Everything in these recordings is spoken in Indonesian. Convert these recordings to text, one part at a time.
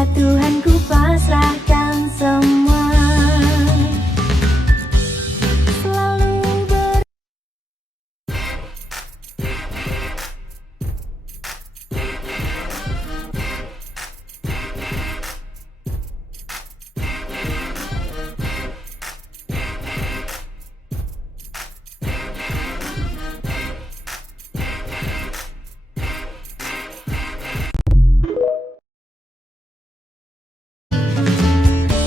Rahasia Tuhan ku pasrahkan semua. Selalu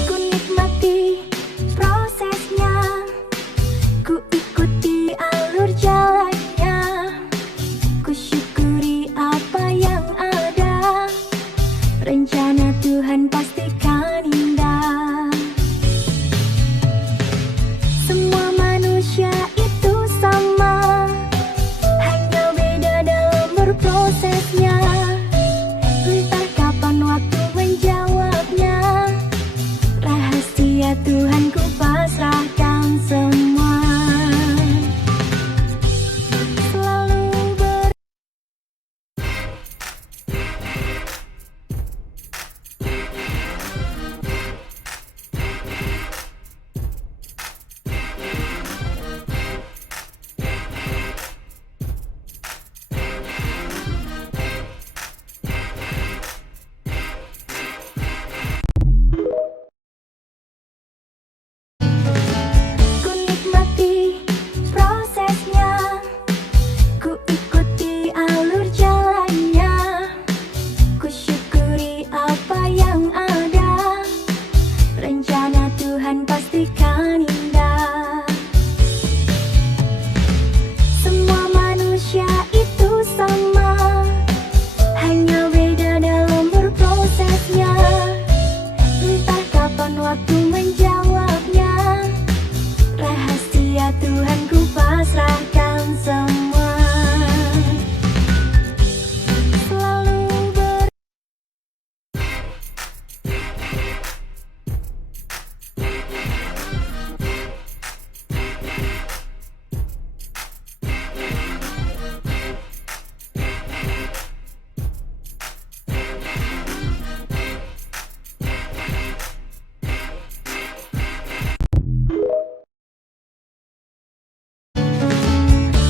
ku nikmati prosesnya, ku ikuti alur jalannya, ku syukuri apa yang ada. Rencana Tuhan pastikan indah. Semua manusia itu sama, hanya beda dalam berprosesnya. Entah kapan waktu menjawabnya. Rahasia Tuhan ku pasrahkan semua. Selalu ku nikmati prosesnya, ku ikuti alur jalannya, ku syukuri apa yang ada. Rencana Tuhan pastikan indah. Semua manusia itu sama, hanya beda dalam berprosesnya. Entah kapan waktu menjawabnya. Rahasia Tuhan ku pasrahkan semua. Selalu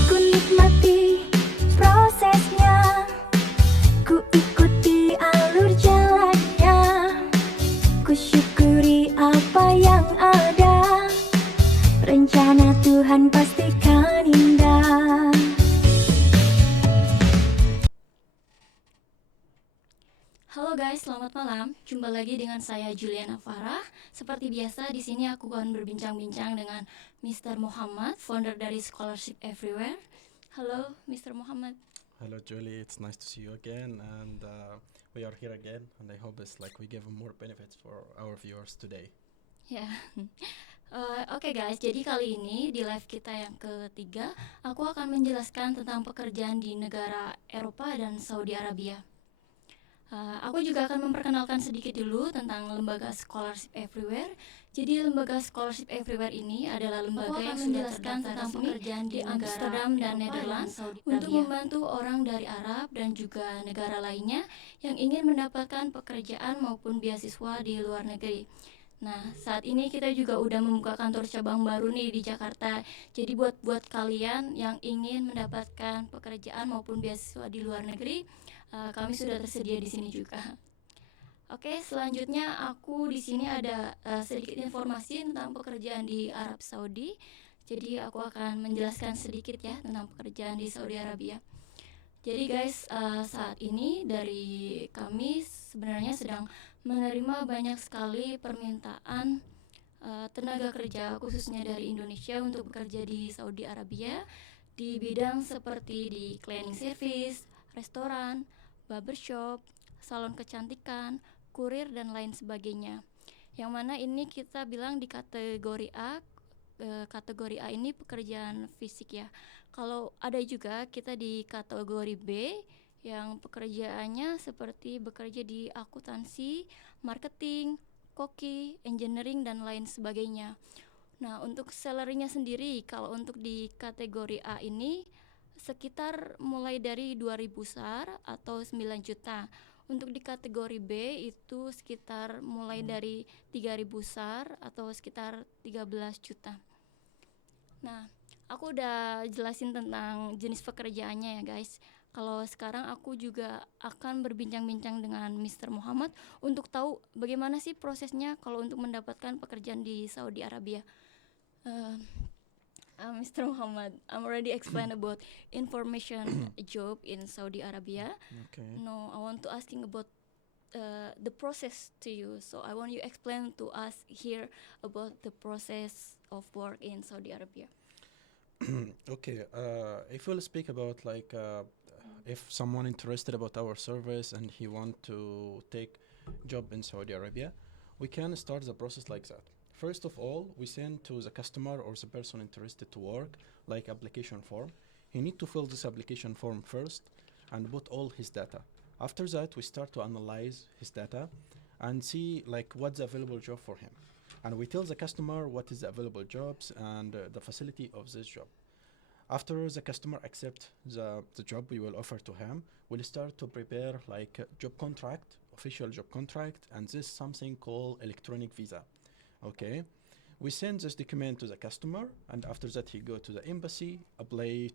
ku nikmati prosesnya, ku ikuti alur jalannya, ku syukuri apa yang ada. Rencana Tuhan pastikan indah. Halo guys, selamat malam. Jumpa lagi dengan saya Juliana Farah. Seperti biasa, di sini aku akan berbincang-bincang dengan Mr. Muhammad, founder dari Scholarship Everywhere. Halo, Mr. Muhammad. Hello, Julie. It's nice to see you again, and we are here again. And I hope it's like we give more benefits for our viewers today. Ya, Oke guys, jadi kali ini di live kita yang ketiga, aku akan menjelaskan tentang pekerjaan di negara Eropa dan Saudi Arabia. Aku juga akan memperkenalkan sedikit dulu tentang lembaga Scholarship Everywhere. Jadi lembaga Scholarship Everywhere ini adalah lembaga yang menjelaskan tentang pekerjaan di Amsterdam dan Netherlands untuk membantu orang dari Arab dan juga negara lainnya yang ingin mendapatkan pekerjaan maupun beasiswa di luar negeri. Nah, saat ini kita juga udah membuka kantor cabang baru nih di Jakarta. Jadi buat kalian yang ingin mendapatkan pekerjaan maupun beasiswa di luar negeri, kami sudah tersedia di sini juga. Oke, selanjutnya aku di sini ada sedikit informasi tentang pekerjaan di Arab Saudi. Jadi aku akan menjelaskan sedikit ya tentang pekerjaan di Saudi Arabia. Jadi guys, saat ini dari kami sebenarnya sedang menerima banyak sekali permintaan tenaga kerja khususnya dari Indonesia untuk bekerja di Saudi Arabia di bidang seperti di cleaning service, restoran, barbershop, salon kecantikan, kurir dan lain sebagainya. Yang mana ini kita bilang di kategori A. Kategori A ini pekerjaan fisik ya. Kalau ada juga kita di kategori B yang pekerjaannya seperti bekerja di akuntansi, marketing, koki, engineering dan lain sebagainya. Nah, untuk salary-nya sendiri kalau untuk di kategori A ini sekitar mulai dari 2.000 SAR atau 9 juta. Untuk di kategori B itu sekitar mulai dari 3.000 SAR atau sekitar 13 juta. Nah, aku udah jelasin tentang jenis pekerjaannya ya guys. Kalau sekarang aku juga akan berbincang-bincang dengan Mr. Muhammad untuk tahu bagaimana sih prosesnya kalau untuk mendapatkan pekerjaan di Saudi Arabia. Mr. Muhammad, I'm already explained about information job in Saudi Arabia. Okay. No, I want to asking about the process to you. So I want you explain to us here about the process of work in Saudi Arabia. Okay. If we'll speak about like if someone interested about our service and he want to take job in Saudi Arabia, we can start the process like that. First of all, we send to the customer or the person interested to work like application form. He need to fill this application form first and put all his data. After that, we start to analyze his data and see like what's the available job for him. And we tell the customer what is the available jobs and the facility of this job. After the customer accept the job we will offer to him, we'll start to prepare like a job contract, official job contract, and this something called electronic visa. Okay, we send this document to the customer, and after that he go to the embassy, apply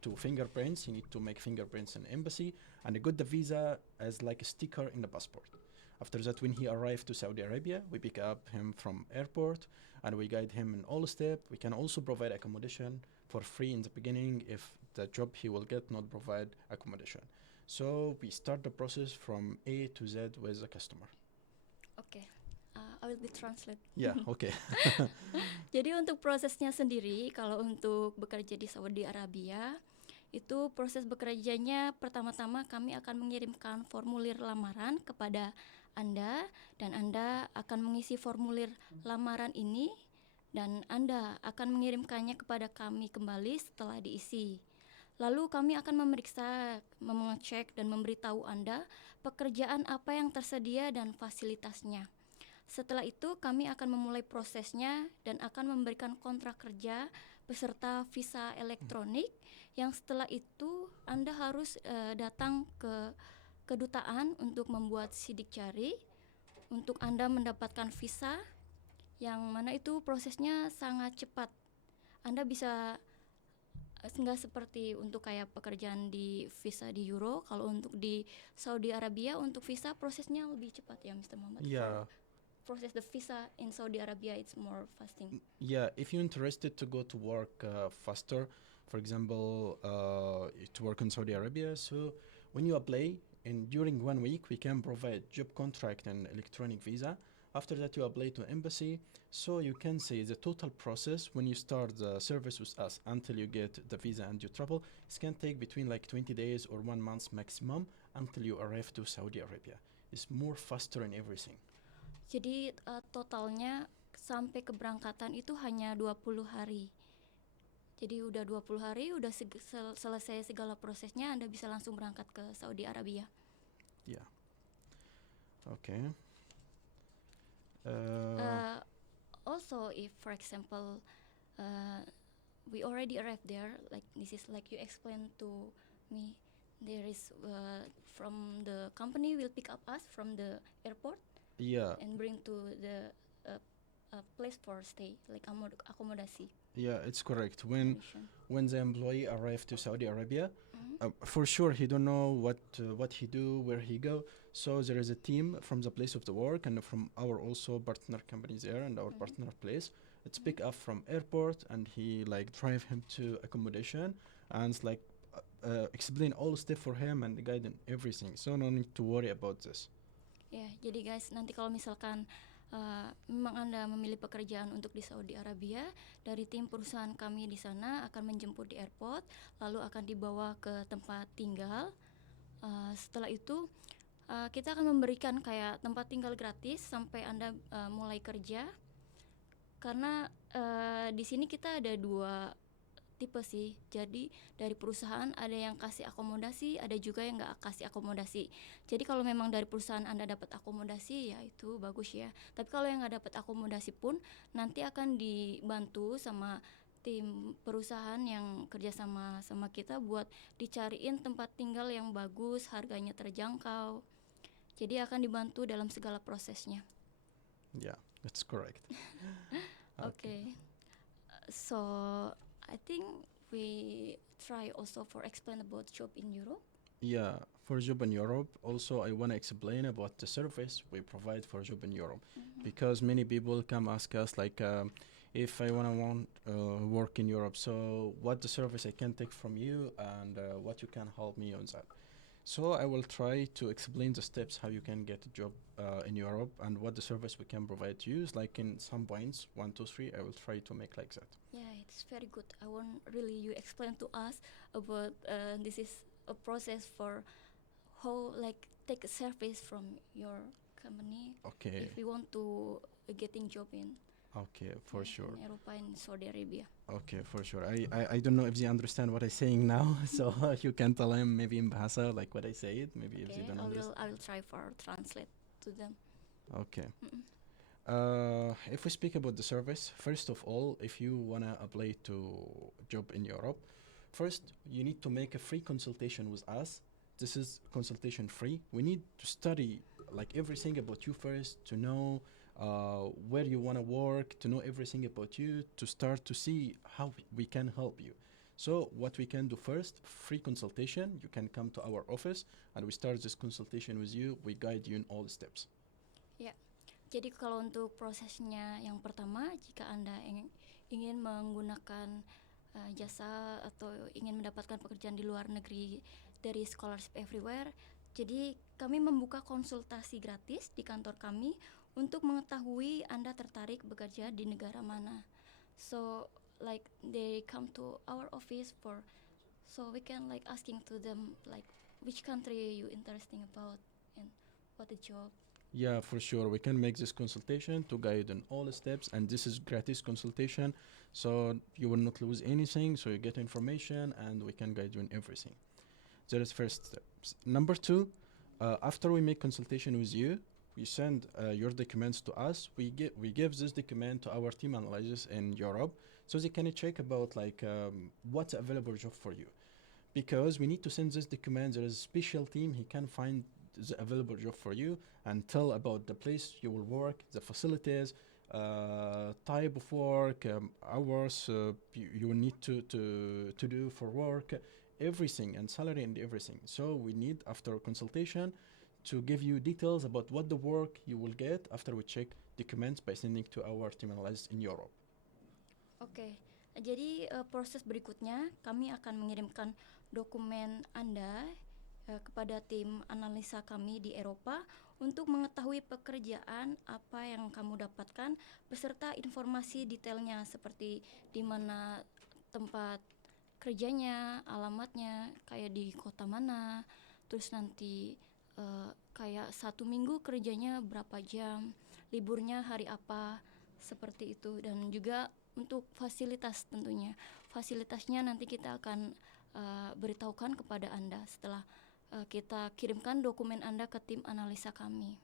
to fingerprints. He need to make fingerprints in embassy, and he got the visa as like a sticker in the passport. After that, when he arrived to Saudi Arabia, we pick up him from airport, and we guide him in all step. We can also provide accommodation for free in the beginning if the job he will get not provide accommodation. So we start the process from A to Z with the customer. Oke, I will be translate. Yeah, okay. Jadi untuk prosesnya sendiri, kalau untuk bekerja di Saudi Arabia, itu proses bekerjanya pertama-tama kami akan mengirimkan formulir lamaran kepada Anda, dan Anda akan mengisi formulir lamaran ini, dan Anda akan mengirimkannya kepada kami kembali setelah diisi. Lalu kami akan memeriksa, mengecek, dan memberitahu Anda pekerjaan apa yang tersedia dan fasilitasnya. Setelah itu kami akan memulai prosesnya dan akan memberikan kontrak kerja beserta visa elektronik, yang setelah itu Anda harus datang ke kedutaan untuk membuat sidik jari untuk Anda mendapatkan visa, yang mana itu prosesnya sangat cepat. Anda bisa nggak seperti untuk kayak pekerjaan di visa di Euro. Kalau untuk di Saudi Arabia untuk visa prosesnya lebih cepat ya Mr. Muhammad. Yeah. Process the visa in Saudi Arabia it's more fasting. Yeah, if you're interested to go to work faster, for example, to work in Saudi Arabia, so when you apply, and during 1 week we can provide job contract and electronic visa. After that you apply to embassy, so you can say the total process when you start the service with us until you get the visa and you travel, it can take between like 20 days or 1 month maximum until you arrive to Saudi Arabia. It's more faster in everything. Jadi totalnya sampai keberangkatan itu hanya 20 hari. Jadi udah 20 hari, udah selesai segala prosesnya, Anda bisa langsung berangkat ke Saudi Arabia. Yeah. Okay. Also, if for example we already arrived there, like this is like you explained to me, there is from the company will pick up us from the airport. Yeah. And bring to the place for stay, like accommodation. Yeah, it's correct. When the employee arrived to Saudi Arabia, for sure he don't know what he do, where he go. So there is a team from the place of the work and from our also partner companies there and our partner place. It's pick up from airport and he like drive him to accommodation and like explain all step for him and guide him everything. So no need to worry about this. Ya, jadi guys, nanti kalau misalkan memang Anda memilih pekerjaan untuk di Saudi Arabia, dari tim perusahaan kami di sana akan menjemput di airport, lalu akan dibawa ke tempat tinggal. Setelah itu kita akan memberikan kayak tempat tinggal gratis sampai Anda mulai kerja. Karena di sini kita ada 2 tipe sih. Jadi dari perusahaan ada yang kasih akomodasi, ada juga yang nggak kasih akomodasi. Jadi kalau memang dari perusahaan Anda dapat akomodasi, ya itu bagus ya. Tapi kalau yang nggak dapat akomodasi pun nanti akan dibantu sama tim perusahaan yang kerja sama kita buat dicariin tempat tinggal yang bagus, harganya terjangkau. Jadi akan dibantu dalam segala prosesnya. Yeah, that's correct. Okay. So I think we try also for explain about job in Europe. Yeah, for job in Europe, also I want to explain about the service we provide for job in Europe, because many people come ask us like, if I want work in Europe, so what the service I can take from you, and what you can help me on that. So I will try to explain the steps how you can get a job in Europe, and what the service we can provide to you is like in some points, 1, 2, 3. I will try to make like that. Yeah, it's very good. I want really you explain to us about this is a process for how like take a service from your company Okay. if we want to getting job in Okay, for sure. in Europa and Saudi Arabia. Okay, for sure. I don't know if they understand what I'm saying now, so you can tell them maybe in Bahasa like what I say it. Maybe if they Okay, don't understand. I will try for translate to them. Okay. Mm-mm. If we speak about the service, first of all, if you wanna apply to job in Europe, first you need to make a free consultation with us. This is consultation free. We need to study like everything about you first, to know where you wanna work, to know everything about you, to start to see how we can help you. So what we can do first, free consultation. You can come to our office and we start this consultation with you. We guide you in all the steps. Jadi kalau untuk prosesnya yang pertama, jika Anda ingin menggunakan jasa atau ingin mendapatkan pekerjaan di luar negeri dari Scholarship Everywhere, jadi kami membuka konsultasi gratis di kantor kami untuk mengetahui Anda tertarik bekerja di negara mana. So like they come to our office so we can like asking to them like which country you interesting about and what the job. Yeah, for sure. We can make this consultation to guide on all the steps, and this is gratis consultation, so you will not lose anything. So you get information, and we can guide you in everything. That is first steps. Number 2, after we make consultation with you, we send your documents to us. We give this document to our team analysts in Europe, so they can check about like what's available job for you, because we need to send this document. There is a special team. He can find the available job for you and tell about the place you will work, the facilities, type of work, hours you will need to do for work, everything, and salary and everything. So we need, after consultation, to give you details about what the work you will get after we check documents by sending to our team analysts in Europe. Oke, jadi proses berikutnya kami akan mengirimkan dokumen Anda kepada tim analisa kami di Eropa untuk mengetahui pekerjaan apa yang kamu dapatkan beserta informasi detailnya seperti di mana tempat kerjanya, alamatnya, kayak di kota mana, terus nanti kayak 1 minggu kerjanya berapa jam, liburnya hari apa, seperti itu. Dan juga untuk fasilitas tentunya. Fasilitasnya nanti kita akan beritahukan kepada Anda setelah kita kirimkan dokumen Anda ke tim analisa kami.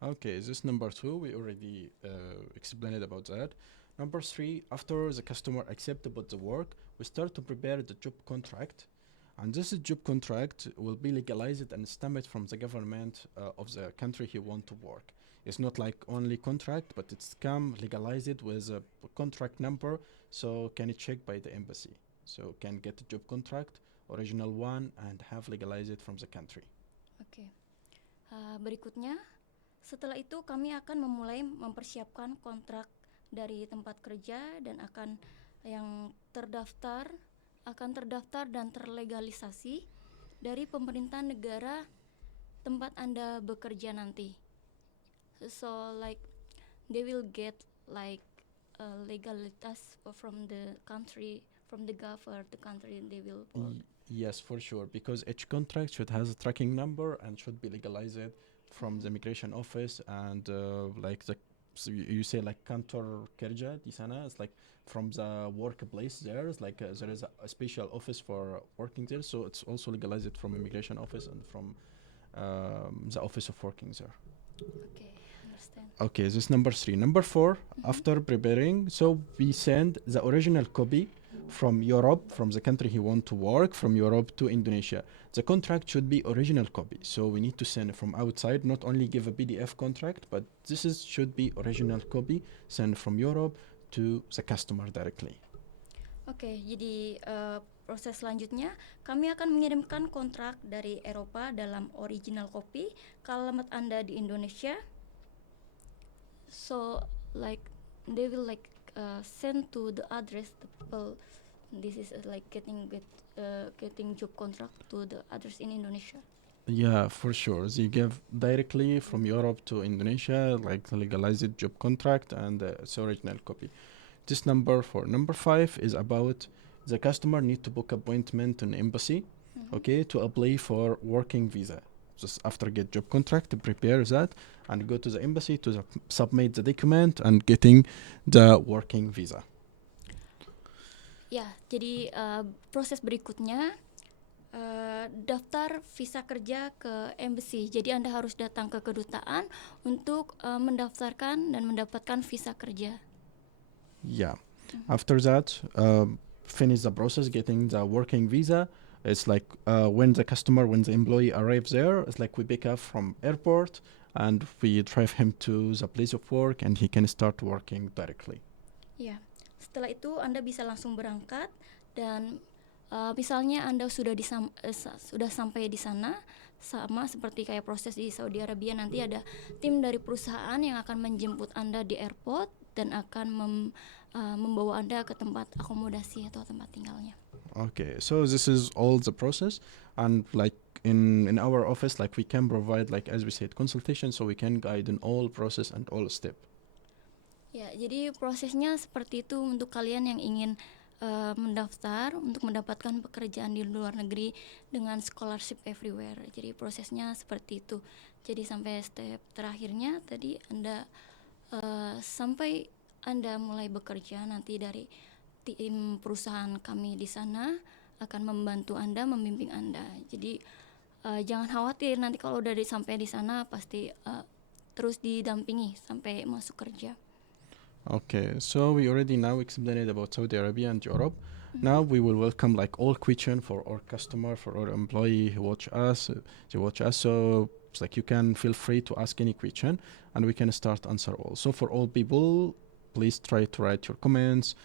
Okay, this number 2, we already explained about that. Number 3, after the customer accept about the work, we start to prepare the job contract. And this job contract will be legalized and stamped from the government of the country he want to work. It's not like only contract, but it's come legalized with a contract number, so can it check by the embassy. So can get a job contract, original one, and have legalized from the country. Oke. Berikutnya, setelah itu kami akan memulai mempersiapkan kontrak dari tempat kerja dan akan terdaftar dan terlegalisasi dari pemerintah negara tempat Anda bekerja nanti. So like they will get like legalitas from the country, from the government, the country they will. Yes, for sure, because each contract should has a tracking number and should be legalized from the immigration office, and like so you say like kantor kerja di sana, it's like from the workplace there is like there is a special office for working there, so it's also legalized from immigration office and from the office of working there. Okay, understand. Okay, this number 3. Number 4, after preparing, so we send the original copy from Europe, from the country he want to work, from Europe to Indonesia. The contract should be original copy, so we need to send it from outside, not only give a PDF contract, but should be original copy, send from Europe to the customer directly. Oke, jadi proses selanjutnya kami akan mengirimkan kontrak dari Eropa dalam original copy ke alamat Anda di Indonesia. So like they will like send to the address the people. This is like getting job contract to the address in Indonesia. Yeah, for sure. They give directly from Europe to Indonesia, like the legalized job contract and its original copy. This number 4. Number 5 is about the customer need to book appointment in embassy, okay, to apply for working visa. Just after get job contract, prepare that and go to the embassy to submit the document and getting the working visa. Ya, jadi proses berikutnya daftar visa kerja ke embassy. Jadi Anda harus datang ke kedutaan untuk mendaftarkan dan mendapatkan visa kerja. Yeah. After that, finish the process getting the working visa. It's like when the employee arrives there, it's like we pick up from airport and we drive him to the place of work and he can start working directly. Ya, setelah itu Anda bisa langsung berangkat dan misalnya Anda sudah sampai di sana, sama seperti kayak proses di Saudi Arabia, nanti ada tim dari perusahaan yang akan menjemput Anda di airport dan akan membawa Anda ke tempat akomodasi atau tempat tinggalnya. Okay, so this is all the process, and like in our office, like we can provide, like as we said, consultation, so we can guide in all process and all step. Ya, jadi prosesnya seperti itu untuk kalian yang ingin mendaftar untuk mendapatkan pekerjaan di luar negeri dengan scholarship everywhere. Jadi prosesnya seperti itu. Jadi sampai step terakhirnya tadi Anda sampai Anda mulai bekerja, nanti dari tim perusahaan kami di sana akan membantu Anda, membimbing Anda. Jadi jangan khawatir, nanti kalau udah sampai di sana pasti terus didampingi sampai masuk kerja. Okay, so we already now explained about Saudi Arabia and Europe. Now we will welcome like all question for our customer, for our employee who watch us. So it's like you can feel free to ask any question and we can start answer all. So for all people, please try to write your comments,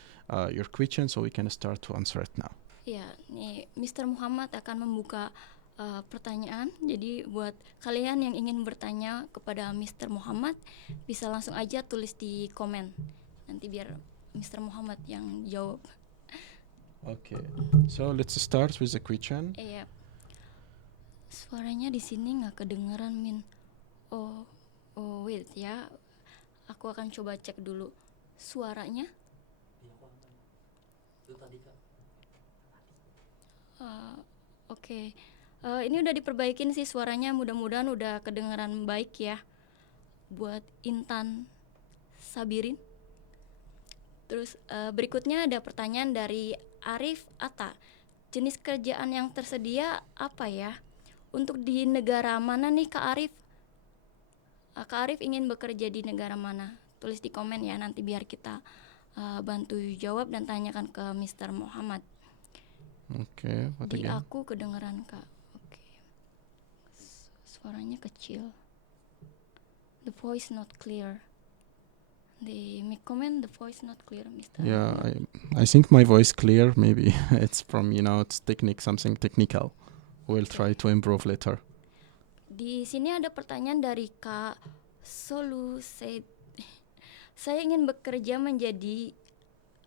your questions, so we can start to answer it now. Ya, nih Mr. Muhammad akan membuka pertanyaan. Jadi buat kalian yang ingin bertanya kepada Mr. Muhammad, bisa langsung aja tulis di komen. Nanti biar Mr. Muhammad yang jawab. Okay, so let's start with the question. Iya. Suaranya di sini nggak kedengeran, Min. Oh, wait ya. Aku akan coba cek dulu suaranya. Oke. Ini udah diperbaikin sih suaranya, mudah-mudahan udah kedengeran baik ya. Buat Intan Sabirin. Terus berikutnya ada pertanyaan dari Arif Atta. Jenis kerjaan yang tersedia apa ya? Untuk di negara mana nih Kak Arif? Kak Arif ingin bekerja di negara mana? Tulis di komen ya, nanti biar kita bantu jawab dan tanyakan ke Mr. Muhammad. Okay, what Di again? aku kedengeran Kak. Oke. Suaranya kecil. The voice not clear. They make comment the voice not clear, Mr. Yeah, I think my voice clear. Maybe it's from it's something technical. We'll try to improve later. Di sini ada pertanyaan dari Kak Solu said, saya ingin bekerja menjadi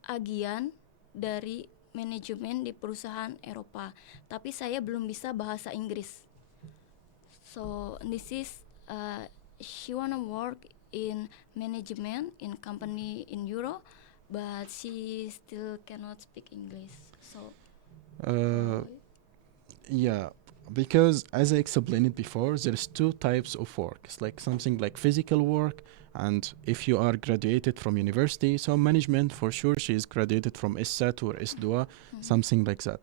agian dari manajemen di perusahaan Eropa, tapi saya belum bisa bahasa Inggris. So this is she wanna work in management in company in Euro, but she still cannot speak English. So Yeah, because as I explained before, there's two types of work. It's like something like physical work, and if you are graduated from university, so management for sure she is graduated from ISSAT or ISDUA, something like that.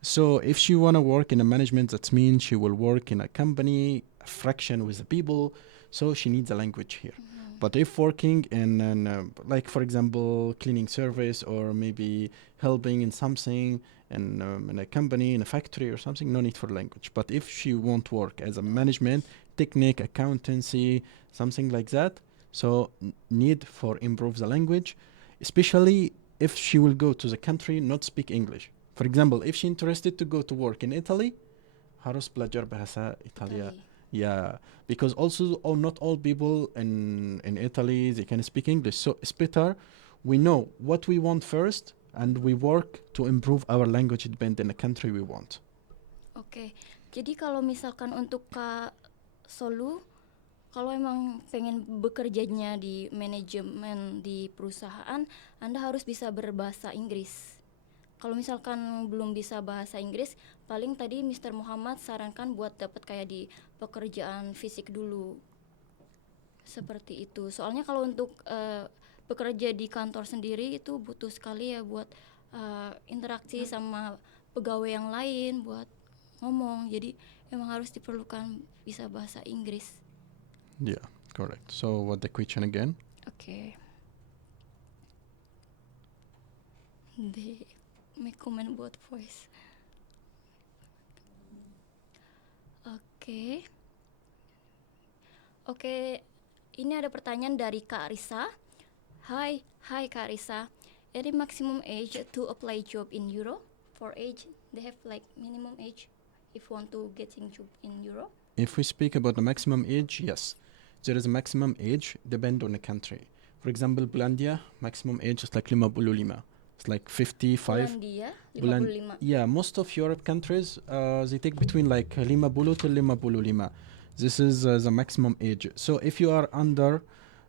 So if she wanna work in a management, that means she will work in a company, a fraction with the people. so she needs a language here. But if working in like for example cleaning service or maybe helping in something in a company, in a factory or something, no need for language. But if she won't work as a management, technique, accountancy, something like that, so need for improve the language, especially if she will go to the country not speak English. For example, if she interested to go to work in Italy, harus belajar bahasa Italia. Italy. Yeah, because also not all people in Italy they can speak English. So it's better we know what we want first and we work to improve our language depending on the country we want. Oke, jadi kalau misalkan untuk Kak Solu, kalau emang pengen bekerjanya di manajemen di perusahaan, Anda harus bisa berbahasa Inggris. Kalau misalkan belum bisa bahasa Inggris, paling tadi Mr. Muhammad sarankan buat dapat kayak di pekerjaan fisik dulu. Seperti itu. Soalnya kalau untuk bekerja di kantor sendiri itu butuh sekali ya buat interaksi sama pegawai yang lain, buat ngomong. Jadi emang harus diperlukan bisa bahasa Inggris. Yeah, correct. So what the question again? Oke. They make comment about voice. Oke. Oke, ini ada pertanyaan dari Kak Risa. Hi Kak Risa. Any maximum age to apply job in Euro? For age, they have like minimum age if want to getting job in Euro? If we speak about the maximum age, yes. There is a maximum age depend on the country. For example, Bulandia, maximum age is like 55. It's like 55. Polandia, Bulan- 55. Yeah, most of Europe countries, they take between like 50 to 55. This is the maximum age. So if you are under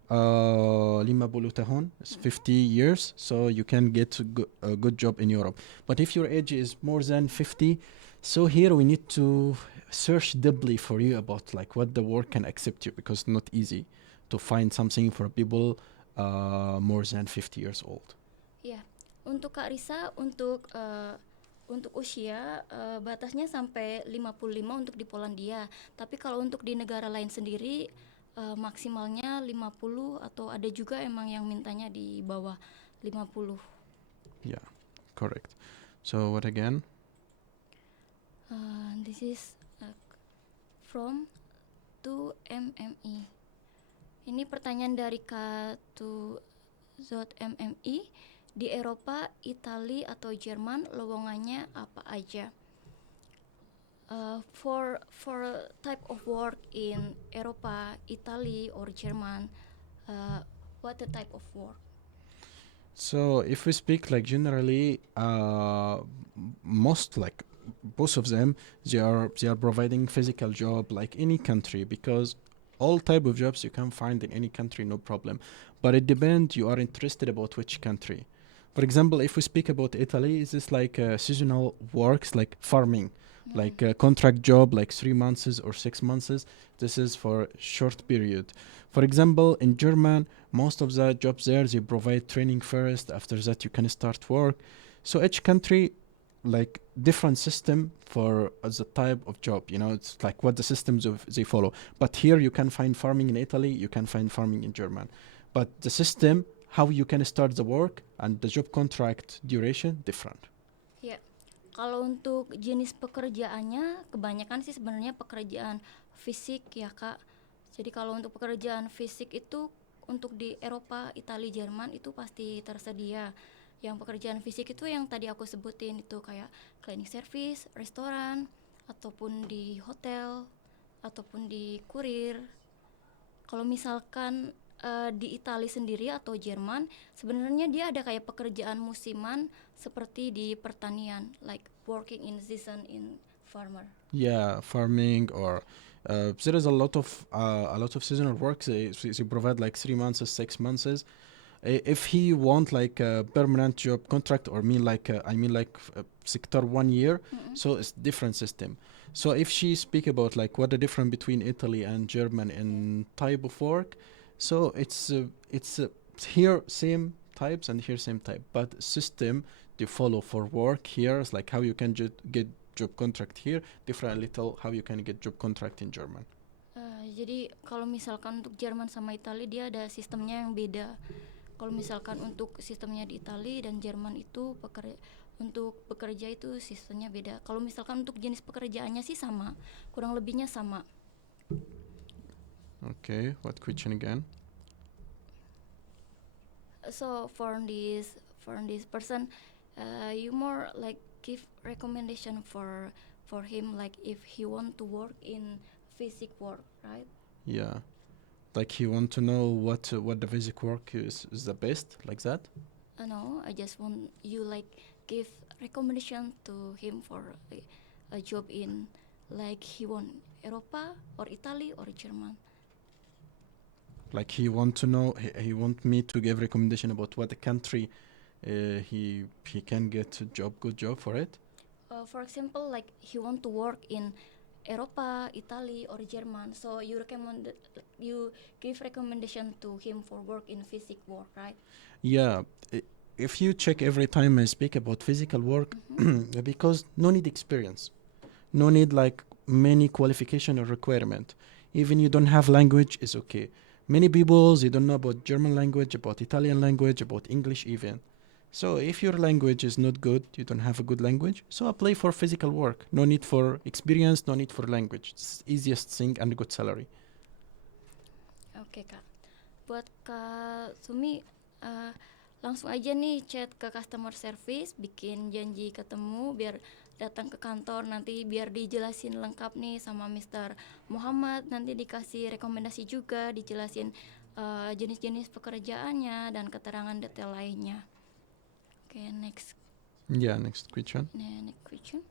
50 tahun, it's 50 years, so you can get a good job in Europe. But if your age is more than 50, so here we need to search deeply for you about like what the work can accept you, because it's not easy to find something for people more than 50 years old. Ya, untuk Kak Risa, untuk usia batasnya sampai 55 untuk di Polandia. Tapi kalau untuk di negara lain sendiri maksimalnya 50 atau ada juga emang yang mintanya di bawah 50. Yeah, correct. So what again? This is from 2MME. Ini pertanyaan dari K2ZMMI. Di Eropa, Italia atau Jerman lowongannya apa aja? For type of work in Eropa, Italy or German, what the type of work? So if we speak like generally, most like both of them, they are providing physical job like any country, because all type of jobs you can find in any country, no problem. But it depends you are interested about which country. For example, if we speak about Italy, is this like seasonal works like farming, like a contract job like 3 months or 6 months. This is for short period. For example, in German, most of the jobs there, they provide training first. After that, you can start work. So each country, like different system for the type of job. You know, it's like what the systems of they follow. But here you can find farming in Italy, you can find farming in German. But the system, how you can start the work and the job contract duration different. Ya, kalau untuk jenis pekerjaannya kebanyakan sih sebenarnya pekerjaan fisik ya Kak. Jadi kalau untuk pekerjaan fisik itu untuk di Eropa, Italia, Jerman itu pasti tersedia. Yang pekerjaan fisik itu yang tadi aku sebutin itu kayak cleaning service, restoran, ataupun di hotel, ataupun di kurir. Kalau misalkan di Italia sendiri atau Jerman, sebenarnya dia ada kayak pekerjaan musiman seperti di pertanian, like working in season in farmer. Yeah, farming or there is a lot of seasonal work. They provide like 3 months, 6 months. If he want like a permanent job contract, or sector 1 year, so it's different system. So if she speak about like what the difference between Italy and German in type of work, so it's here same types and here same type, but system they follow for work here is like how you can get job contract here different little how you can get job contract in German. jadi kalau misalkan untuk Jerman sama Italia dia ada sistemnya yang beda. Kalau misalkan untuk sistemnya di Italia dan Jerman itu untuk bekerja itu sistemnya beda. Kalau misalkan untuk jenis pekerjaannya sih sama, kurang lebihnya sama. Okay, what question again? So for this person, you more like give recommendation for him, like if he want to work in physic work, right? Yeah, like he want to know what the basic work is the best, like that. No, I just want you like give recommendation to him for a job in like he want Europa or Italy or German. Like he want to know, he want me to give recommendation about what the country he can get a job, good job for it. For example, like he want to work in Europa, Italy, or German. So you give recommendation to him for work in physic work, right? Yeah, if you check every time I speak about physical work, because no need experience, no need like many qualification or requirement. Even you don't have language is okay. Many people they don't know about German language, about Italian language, about English even. So if your language is not good, you don't have a good language, so apply for physical work. No need for experience, no need for language. It's easiest thing and good salary. Oke Kak, buat Kak Sumi langsung aja nih chat ke customer service, bikin janji ketemu biar datang ke kantor, nanti biar dijelasin lengkap nih sama Mr. Muhammad, nanti dikasih rekomendasi juga, dijelasin jenis-jenis pekerjaannya dan keterangan detail lainnya. Oke, next Yeah, next question. question.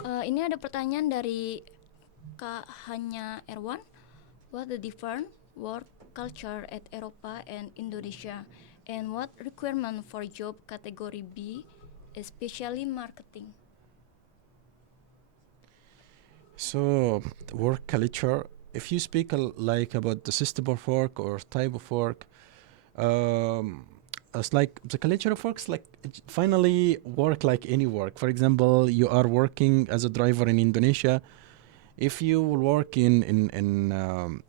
Ini ada pertanyaan dari Kak Hanya Erwan. What the different work culture at Eropa and Indonesia, and what requirement for job category B, especially marketing? So work culture. If you speak like about the system of work or type of work, it's like the culture of work is like finally work like any work. For example, you are working as a driver in Indonesia. If you will work in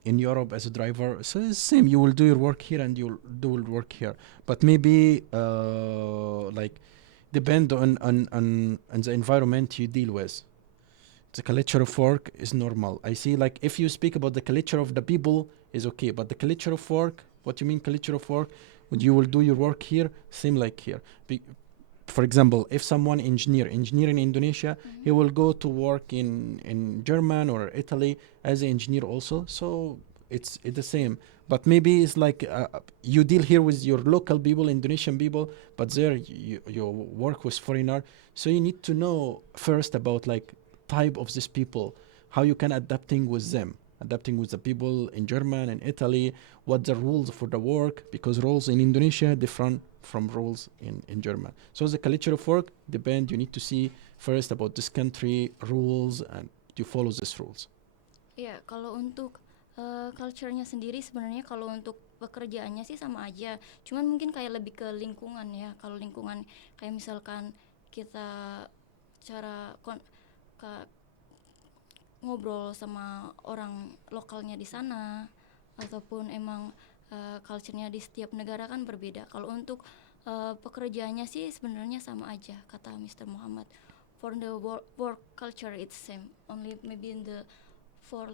Europe as a driver, so it's same. You will do your work here and you'll do your work here. But maybe like depend on the environment you deal with. The culture of work is normal. I see like if you speak about the culture of the people is okay, but the culture of work, what you mean culture of work? When you will do your work here, same like here. For example, if someone engineer in Indonesia, he will go to work in German or Italy as an engineer also. So it's the same. But maybe it's like you deal here with your local people, Indonesian people, but there you work with foreigner. So you need to know first about like type of these people, how you can adapting with them, adapting with the people in German and Italy, what the rules for the work, because rules in Indonesia different from rules in German. So the culture of work depend, you need to see first about this country rules and you follow these rules. Ya, kalau untuk culture-nya sendiri sebenarnya kalau untuk pekerjaannya sih sama aja. Cuman mungkin kayak lebih ke lingkungan ya. Kalau lingkungan kayak misalkan kita cara ngobrol sama orang lokalnya di sana, ataupun emang culture-nya di setiap negara kan berbeda. Kalau untuk pekerjaannya sih sebenarnya sama aja, kata Mr. Muhammad. For the work culture it's same, only maybe in the for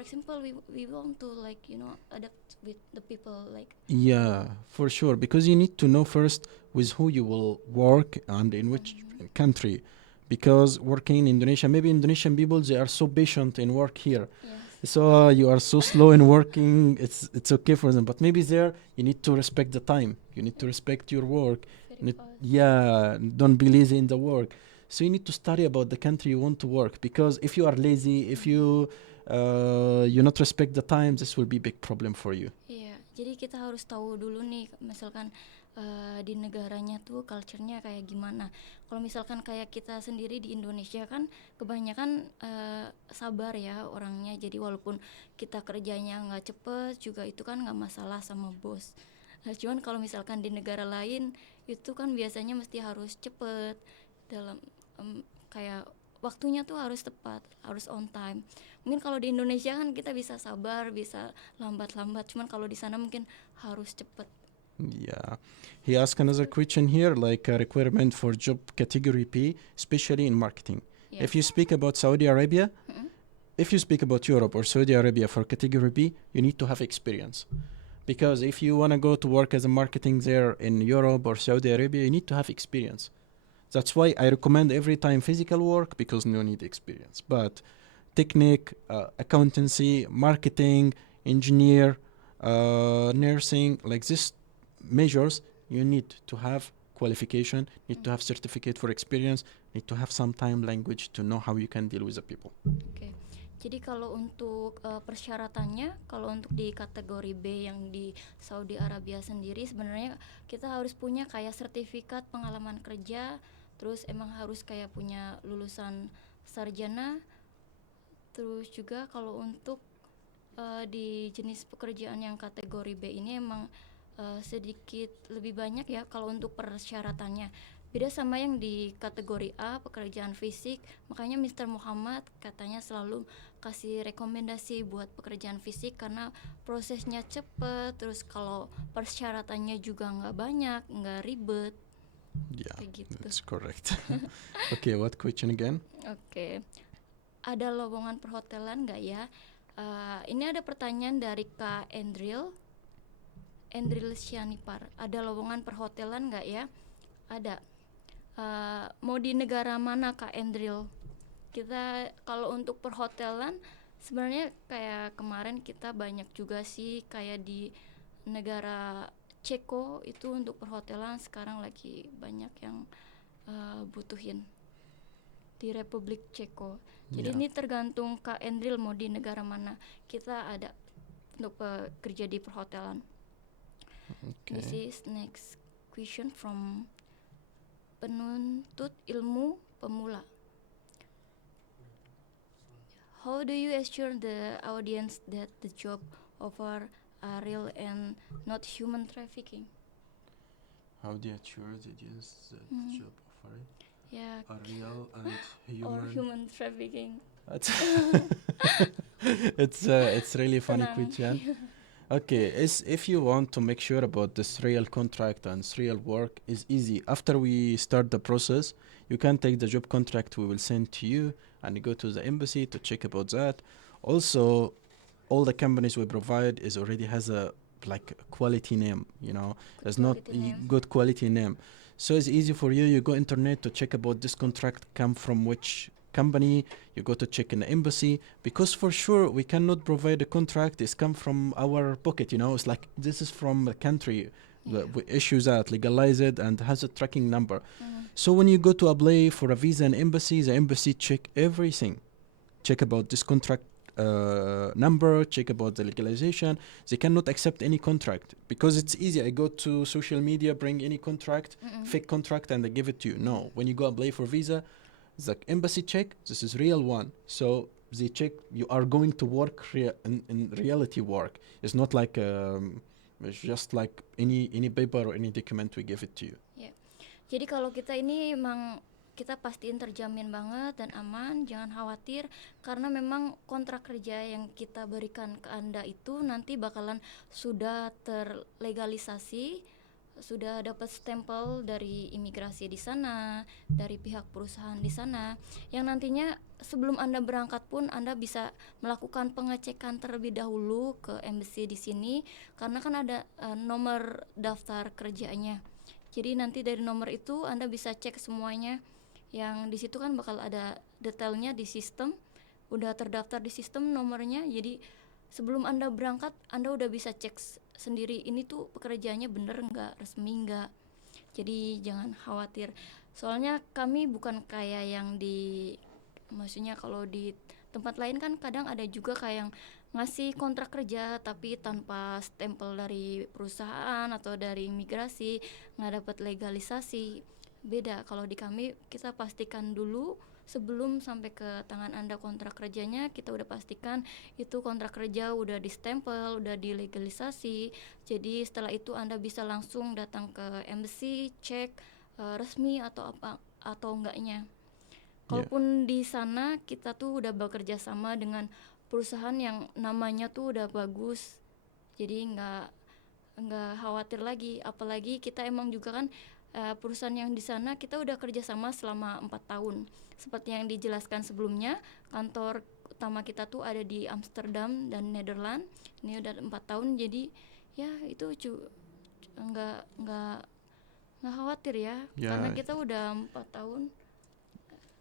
example we want to like adapt with the people like. Yeah, for sure, because you need to know first with who you will work and in which country, because working in Indonesia, maybe Indonesian people they are so patient in work here. Yes. So you are so slow in working, it's okay for them, but maybe there you need to respect the time, you need to respect your work. Very fast. Yeah, don't be lazy in the work. So you need to study about the country you want to work, because if you are lazy, if you not respect the time, this will be big problem for you. Iya, jadi kita harus tahu dulu nih, misalkan di negaranya tuh culture-nya kayak gimana. Kalau misalkan kayak kita sendiri di Indonesia kan kebanyakan sabar ya orangnya, jadi walaupun kita kerjanya nggak cepet juga itu kan nggak masalah sama bos. Cuman kalau misalkan di negara lain itu kan biasanya mesti harus cepet dalam kayak waktunya tuh harus tepat, harus on time. Mungkin kalau di Indonesia kan kita bisa sabar, bisa lambat-lambat, cuman kalau di sana mungkin harus cepet. Yeah. He asked another question here, like a requirement for job category P, especially in marketing. Yes. If you speak about Saudi Arabia, Mm-mm. if you speak about Europe or Saudi Arabia for category B, you need to have experience. Because if you want to go to work as a marketing there in Europe or Saudi Arabia, you need to have experience. That's why I recommend every time physical work because no need experience. But technique, accountancy, marketing, engineer, nursing, like this measures, you need to have qualification, need to have certificate for experience, need to have some time language to know how you can deal with the people. Oke. Jadi kalau untuk persyaratannya, kalau untuk di kategori B yang di Saudi Arabia sendiri sebenarnya kita harus punya kayak sertifikat pengalaman kerja, terus emang harus kayak punya lulusan sarjana. Terus juga kalau untuk di jenis pekerjaan yang kategori B ini emang sedikit lebih banyak ya kalau untuk persyaratannya. Beda sama yang di kategori A, pekerjaan fisik. Makanya Mr. Muhammad katanya selalu kasih rekomendasi buat pekerjaan fisik karena prosesnya cepet, terus kalau persyaratannya juga nggak banyak, nggak ribet. Yeah, Kayak gitu. that's correct. Okay, what question again? Oke. Ada lowongan perhotelan nggak ya? Ini ada pertanyaan dari Kak Endril Syanipar. Ada lowongan perhotelan nggak ya? Ada. Mau di negara mana Kak Endril? Kita kalau untuk perhotelan sebenarnya kayak kemarin kita banyak juga sih kayak di negara Ceko itu untuk perhotelan sekarang lagi banyak yang butuhin di Republik Ceko. Jadi Yeah. ini tergantung Kak Endril mau di negara mana. Kita ada untuk kerja di perhotelan. This Okay. is next question from penuntut ilmu pemula. How do you assure the audience that the job offer are real and not human trafficking? How do you assure that yes, the Mhm. job offer Ya, are real and or human? human trafficking. That's it's really funny Tenang. question. Okay, if you want to make sure about this real contract and this real work is easy. After we start the process, you can take the job contract we will send to you and you go to the embassy to check about that. Also, all the companies we provide is already has a like quality name, you know, it's not Quality name. good quality name. So it's easy for you. You go internet to check about this contract come from which company. You go to check in the embassy because for sure we cannot provide a contract. It's come from our pocket. You know, it's like this is from a country Yeah. that we issue that, legalize it, and has a tracking number. Mhm. So when you go to apply for a visa in embassy, the embassy check everything, check about this contract number, check about the legalization. They cannot accept any contract because it's easy. I go to social media, bring any contract, Mm-mm. fake contract, and they give it to you. No, when you go apply for visa, the embassy check this is real one. So they check you are going to work in reality work. It's not like it's just like any paper or any document we give it to you. Jadi kalau kita ini emang kita pastiin terjamin banget dan aman, jangan khawatir karena memang kontrak kerja yang kita berikan ke Anda itu nanti bakalan sudah terlegalisasi, sudah dapat stempel dari imigrasi di sana, dari pihak perusahaan di sana, yang nantinya sebelum Anda berangkat pun Anda bisa melakukan pengecekan terlebih dahulu ke embassy di sini karena kan ada nomor daftar kerjanya. Jadi nanti dari nomor itu Anda bisa cek semuanya, yang di situ kan bakal ada detailnya di sistem, udah terdaftar di sistem nomornya. Jadi sebelum Anda berangkat Anda udah bisa cek sendiri ini tuh pekerjaannya bener nggak, resmi nggak. Jadi jangan khawatir. Soalnya kami bukan kayak yang maksudnya kalau di tempat lain kan kadang ada juga kayak yang ngasih kontrak kerja tapi tanpa stempel dari perusahaan atau dari imigrasi, nggak dapat legalisasi. Beda, kalau di kami kita pastikan dulu sebelum sampai ke tangan Anda kontrak kerjanya, kita udah pastikan itu kontrak kerja udah distempel, udah dilegalisasi. Jadi setelah itu Anda bisa langsung datang ke embassy, cek resmi atau apa atau enggaknya. Kalaupun di sana kita tuh udah bekerja sama dengan perusahaan yang namanya tuh udah bagus, jadi nggak khawatir lagi. Apalagi kita emang juga kan perusahaan yang di sana kita udah kerja sama selama 4 tahun. Seperti yang dijelaskan sebelumnya, kantor utama kita tuh ada di Amsterdam dan Nederland. Ini udah 4 tahun, jadi ya itu nggak khawatir ya, karena Yeah, kita udah 4 tahun.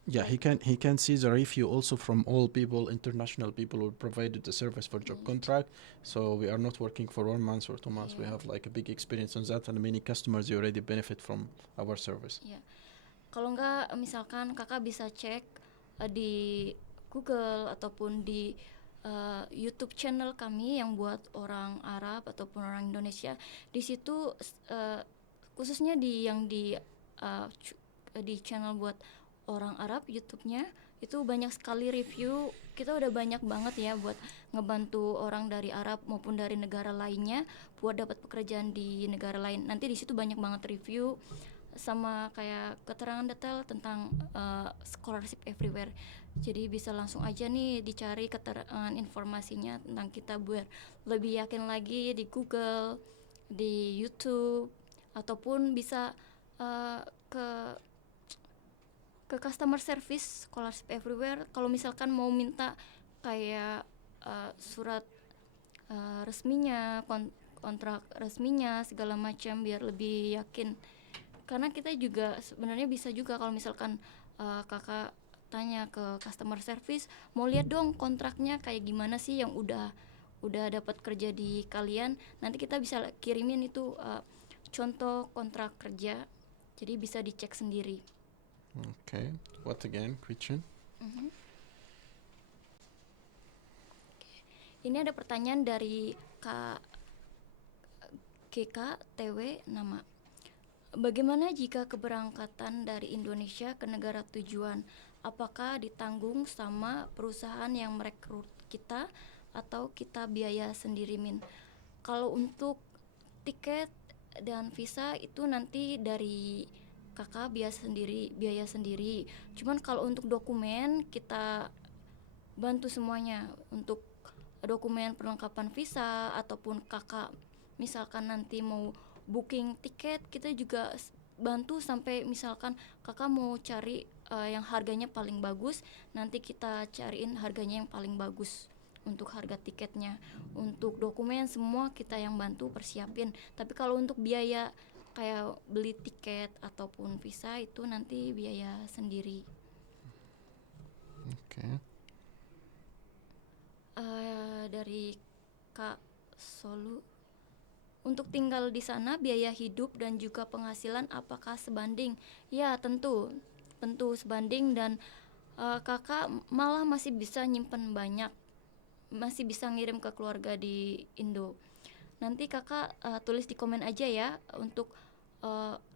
yeah, Like, he can see the review also from all people, international people who provided the service for job contract. So we are not working for 1 month or 2 months. We Yeah. have like a big experience on that, and many customers already benefit from our service. ya. Kalau nggak, misalkan kakak bisa cek di Google ataupun di YouTube channel kami yang buat orang Arab ataupun orang Indonesia. Di situ khususnya di channel buat orang Arab YouTube-nya itu banyak sekali review. Kita udah banyak banget ya buat ngebantu orang dari Arab maupun dari negara lainnya buat dapat pekerjaan di negara lain. Nanti di situ banyak banget review sama kayak keterangan detail tentang scholarship everywhere. Jadi bisa langsung aja nih dicari keterangan informasinya tentang kita biar lebih yakin lagi di Google, di YouTube, ataupun bisa ke customer service scholarship everywhere. Kalau misalkan mau minta kayak surat resminya, kontrak resminya segala macam biar lebih yakin. Karena kita juga sebenarnya bisa juga kalau misalkan kakak tanya ke customer service, mau lihat dong kontraknya kayak gimana sih yang udah dapat kerja di kalian. Nanti kita bisa kirimin itu contoh kontrak kerja. Jadi bisa dicek sendiri. Okay. What again, question? Ini ada pertanyaan dari Kak GK TW nama. Bagaimana jika keberangkatan dari Indonesia ke negara tujuan? Apakah ditanggung sama perusahaan yang merekrut kita atau kita biaya sendiri, Min? Kalau untuk tiket dan visa itu nanti dari kakak biaya sendiri. Cuman kalau untuk dokumen kita bantu semuanya. Untuk dokumen perlengkapan visa ataupun kakak misalkan nanti mau booking tiket, kita juga bantu. Sampai misalkan kakak mau cari yang harganya paling bagus, nanti kita cariin harganya yang paling bagus untuk harga tiketnya. Untuk dokumen semua kita yang bantu persiapin. Tapi kalau untuk biaya kayak beli tiket ataupun visa itu nanti biaya sendiri. Okay. Dari Kak Solu, untuk tinggal di sana biaya hidup dan juga penghasilan apakah sebanding? Ya tentu sebanding, dan kakak malah masih bisa nyimpen banyak, masih bisa ngirim ke keluarga di Indo. Nanti kakak tulis di komen aja ya untuk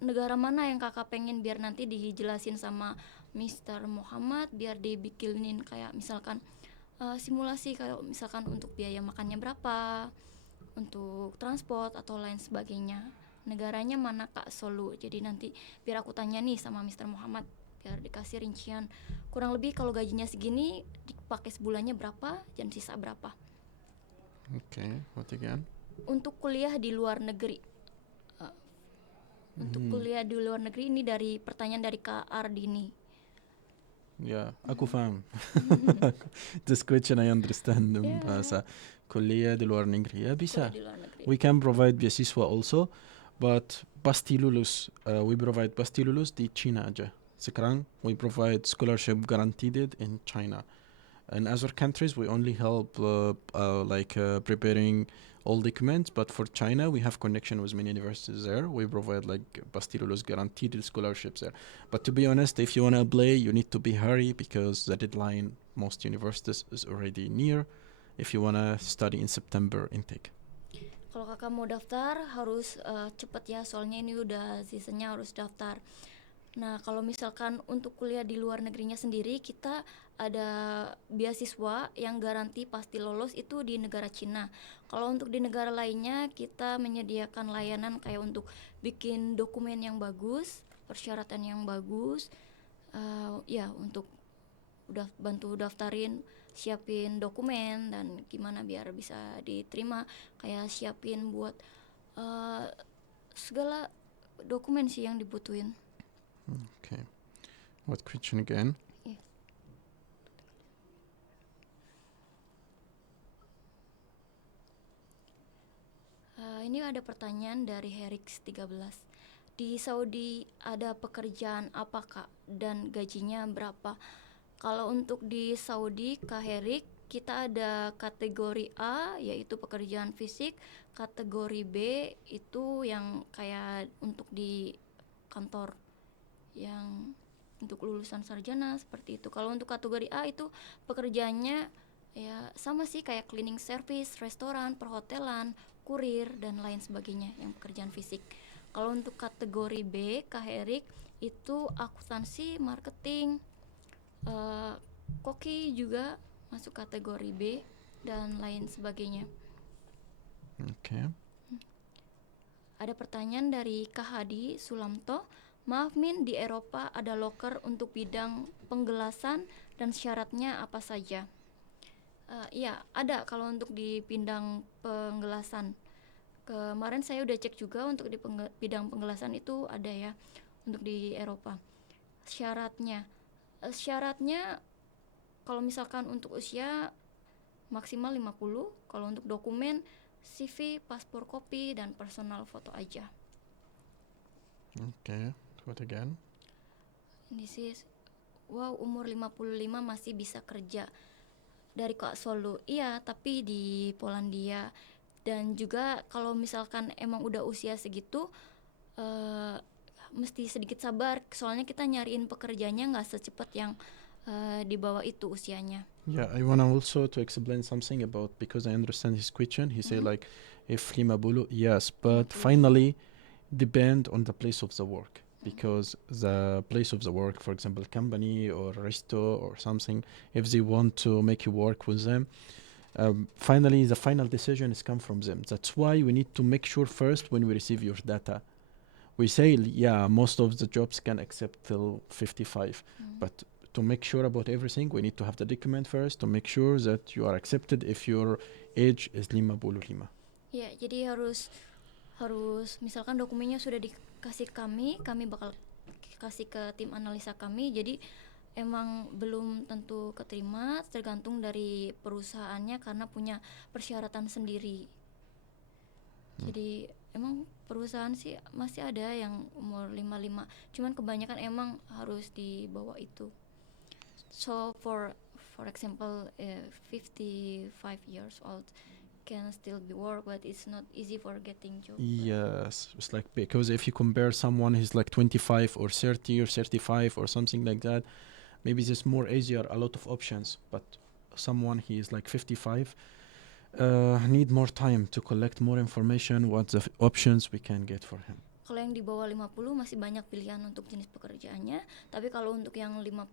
negara mana yang kakak pengen, biar nanti dijelasin sama Mr. Muhammad biar dibikinin kayak misalkan simulasi kayak misalkan untuk biaya makannya berapa, untuk transport atau lain sebagainya. Negaranya mana Kak Solu? Jadi nanti biar aku tanya nih sama Mr. Muhammad biar dikasih rincian. Kurang lebih kalau gajinya segini dipakai sebulannya berapa dan sisa berapa. Okay. What again? Untuk kuliah di luar negeri. Untuk kuliah di luar negeri ini dari pertanyaan dari Kak Ardini. Yeah, aku faham. This question I understand. Bahasa kuliah di luar negeri. Ya bisa. Kuliah di luar negeri. We can provide beasiswa also, but pasti lulus. We provide pasti lulus di China aja. Sekarang we provide scholarship guaranteed in China. In other countries we only help preparing all documents, but for China we have connection with many universities there. We provide like pasti lulus guaranteed scholarships there. But to be honest, if you want to apply, you need to be hurry because the deadline most universities is already near. If you want to study in September intake. Kalau kakak mau daftar harus cepet ya, soalnya ini udah seasonnya harus daftar. Nah kalau misalkan untuk kuliah di luar negerinya sendiri, kita ada beasiswa yang garansi pasti lolos itu di negara Cina. Kalau untuk di negara lainnya kita menyediakan layanan kayak untuk bikin dokumen yang bagus, persyaratan yang bagus, ya untuk udah bantu daftarin, siapin dokumen dan gimana biar bisa diterima, kayak siapin buat segala dokumen sih yang dibutuhin. Okay. What question again? Ini ada pertanyaan dari Herix 13. Di Saudi ada pekerjaan apa Kak dan gajinya berapa? Kalau untuk di Saudi Kak Herik, kita ada kategori A yaitu pekerjaan fisik, kategori B itu yang kayak untuk di kantor yang untuk lulusan sarjana seperti itu. Kalau untuk kategori A itu pekerjaannya ya sama sih kayak cleaning service, restoran, perhotelan, kurir dan lain sebagainya yang pekerjaan fisik. Kalau untuk kategori B, Kak Erik itu akuntansi, marketing, koki juga masuk kategori B dan lain sebagainya. Okay. Ada pertanyaan dari Kak Hadi Sulamto. Maaf Min, di Eropa ada loker untuk bidang penggelasan dan syaratnya apa saja? Iya, ada kalau untuk di bidang penggelasan. Kemarin saya udah cek juga untuk di bidang penggelasan itu ada ya untuk di Eropa. Syaratnya kalau misalkan untuk usia maksimal 50, kalau untuk dokumen CV, paspor kopi dan personal foto aja. Okay. What again? This is umur 55 masih bisa kerja. Dari Kak Solo, iya, tapi di Polandia. Dan juga kalau misalkan emang udah usia segitu, mesti sedikit sabar. Soalnya kita nyariin pekerjaannya nggak secepat yang di bawah itu usianya. Yeah, I want also to explain something about, because I understand his question. He say like, if lima bulu, yes, but finally depend on the place of the work. Because the place of the work, for example, company or resto or something, if they want to make you work with them, finally the final decision is come from them. That's why we need to make sure first when we receive your data. We say, yeah, most of the jobs can accept till 55, but to make sure about everything, we need to have the document first to make sure that you are accepted if your age is 55. Ya, jadi harus misalkan dokumennya sudah dikasih kami bakal kasih ke tim analisa kami. Jadi emang belum tentu keterima, tergantung dari perusahaannya karena punya persyaratan sendiri. Jadi emang perusahaan sih masih ada yang umur 55, cuman kebanyakan emang harus di bawah itu. So for example, 55 years old can still be work, but it's not easy for getting job. Yes, it's like, because if you compare someone who's like 25 or 30 or 35 or something like that, maybe it's more easier, a lot of options, but someone he is like 55 need more time to collect more information, what the options we can get for him. Kalau yang di bawah 50 masih banyak pilihan untuk jenis pekerjaannya, tapi kalau untuk yang 55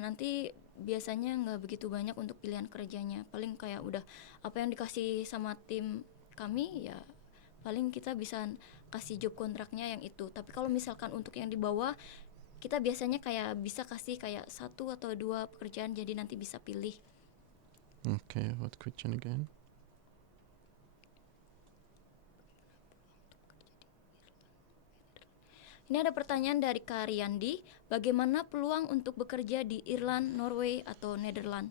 nanti biasanya nggak begitu banyak untuk pilihan kerjanya. Paling kayak udah apa yang dikasih sama tim kami ya paling kita bisa kasih job kontraknya yang itu. Tapi kalau misalkan untuk yang di bawah kita biasanya kayak bisa kasih kayak 1 atau 2 pekerjaan, jadi nanti bisa pilih. Okay, what question again? Ini ada pertanyaan dari Kak Riyandi, bagaimana peluang untuk bekerja di Irland, Norway, atau Netherlands?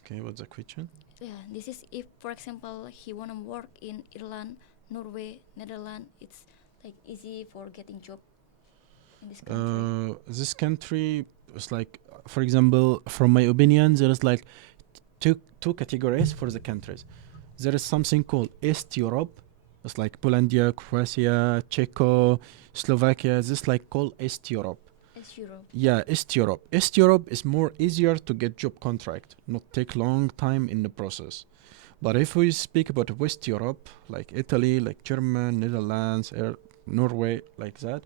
Okay, what's the question? Yeah, this is if, for example, he wanna work in Ireland, Norway, Netherlands, it's like easy for getting job in this country. This country is like, for example, from my opinion, there is like two categories for the countries. There is something called East Europe. It's like Polandia, Croatia, Czechia, Slovakia. This is like called East Europe. East Europe. Yeah, East Europe. East Europe is more easier to get job contract, not take long time in the process. But if we speak about West Europe, like Italy, like Germany, Netherlands, Norway, like that,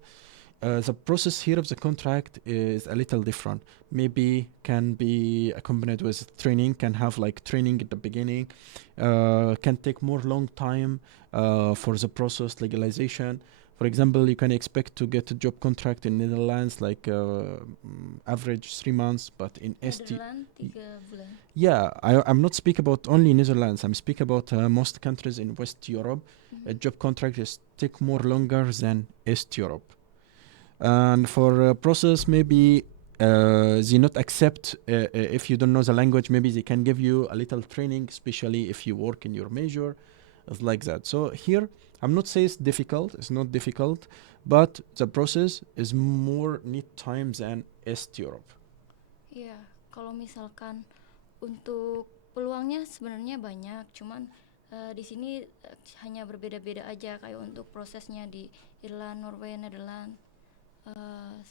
the process here of the contract is a little different. Maybe can be accompanied with training, can have like training at the beginning, can take more long time for the process legalization. For example, you can expect to get a job contract in Netherlands like average 3 months, but in ST. Nederland 3 bulan. Yeah, I'm not speak about only Netherlands. I'm speak about most countries in West Europe. A job contract is take more longer than East Europe. And for process, maybe they not accept if you don't know the language. Maybe they can give you a little training, especially if you work in your major. It's like that. So here, I'm not saying it's difficult. It's not difficult, but the process is more need time than East Europe. Iya, kalau misalkan untuk peluangnya sebenarnya banyak, cuman di sini hanya berbeda-beda aja kayak untuk prosesnya di Irland, Norway, Nederland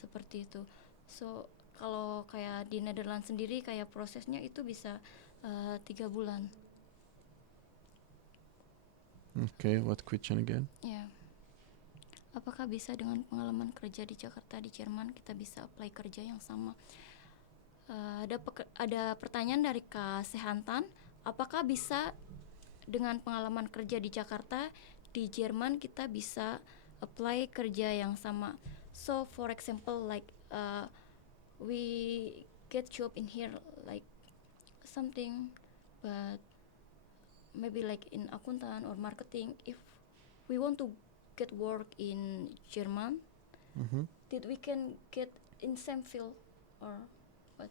seperti itu. So kalau kayak di Nederland sendiri kayak prosesnya itu bisa 3 bulan. Okay, what question again? Ya. Apakah bisa dengan pengalaman kerja di Jakarta di Jerman kita bisa apply kerja yang sama? Ada pertanyaan dari Kak Sehantan, apakah bisa dengan pengalaman kerja di Jakarta di Jerman kita bisa apply kerja yang sama? So for example like we get job in here like something, but maybe like in accountant or marketing. If we want to get work in German, did we can get in same field or what?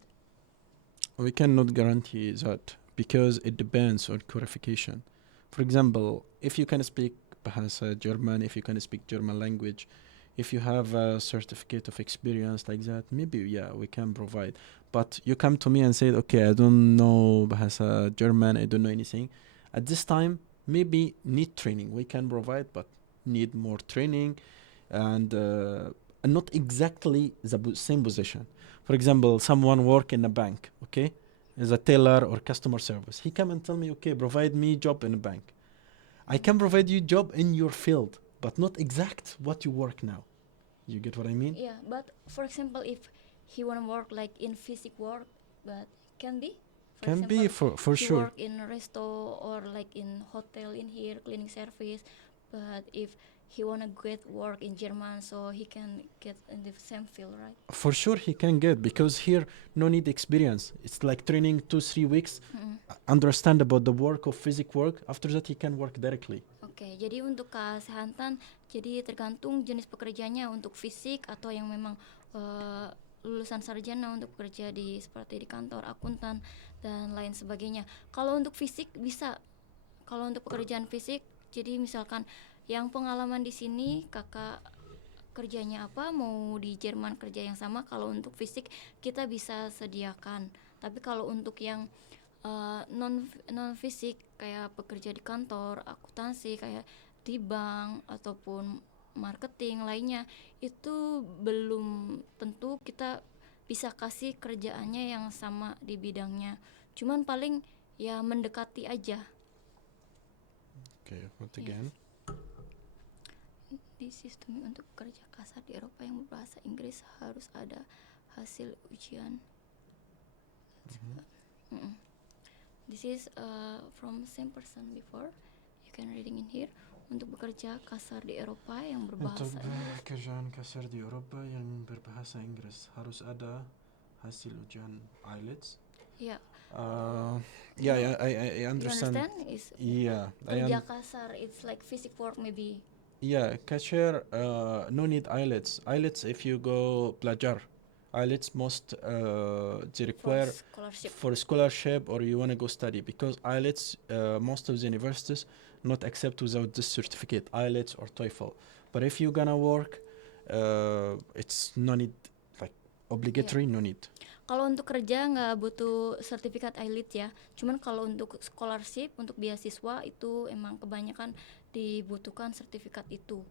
We cannot guarantee that because it depends on qualification. For example, if you can speak Bahasa German, if you can speak German language, if you have a certificate of experience like that, maybe yeah, we can provide. But you come to me and say, okay, I don't know Bahasa German, I don't know anything. At this time, maybe need training. We can provide, but need more training and not exactly the same position. For example, someone work in a bank, okay, as a teller or customer service. He come and tell me, okay, provide me job in a bank. I can provide you job in your field, but not exact what you work now. You get what I mean? Yeah, but for example, if he wanna work like in physic work, but can be. Can be for he sure. work in a resto or like in hotel in here, cleaning service. But if he wanna get work in German, so he can get in the same field, right? For sure he can get, because here no need experience. It's like training 2-3 weeks, understand about the work of physic work. After that he can work directly. Oke, jadi untuk kesehatan, jadi tergantung jenis pekerjaannya untuk fisik atau yang memang lulusan sarjana untuk bekerja di seperti di kantor, akuntan dan lain sebagainya. Kalau untuk fisik bisa, kalau untuk pekerjaan fisik, jadi misalkan yang pengalaman di sini kakak kerjanya apa, mau di Jerman kerja yang sama, kalau untuk fisik kita bisa sediakan. Tapi kalau untuk yang non fisik kayak pekerja di kantor, akuntansi kayak di bank ataupun marketing lainnya, itu belum tentu kita bisa kasih kerjaannya yang sama di bidangnya. Cuman paling ya mendekati aja. Okay, what again? Di sistem untuk kerja kasar di Eropa yang berbahasa Inggris harus ada hasil ujian. This is from same person before. You can reading in here. Untuk bekerja kasar di Eropa yang berbahasa Inggris. Kerjaan kasar di Eropa yang berbahasa Inggris harus ada hasil ujian IELTS. Yeah. Yeah, I understand. You understand? Is Yeah, kerja kasar, it's like physic work maybe. Yeah, cashier, no need IELTS. IELTS if you go pelajar. IELTS most they require for scholarship or you want to go study, because IELTS most of the universities not accept without this certificate, IELTS or TOEFL. But if you gonna work, it's no need, like obligatory, no need. Kalau untuk kerja nggak butuh sertifikat IELTS ya. Cuman kalau untuk scholarship, untuk beasiswa itu emang kebanyakan dibutuhkan sertifikat itu.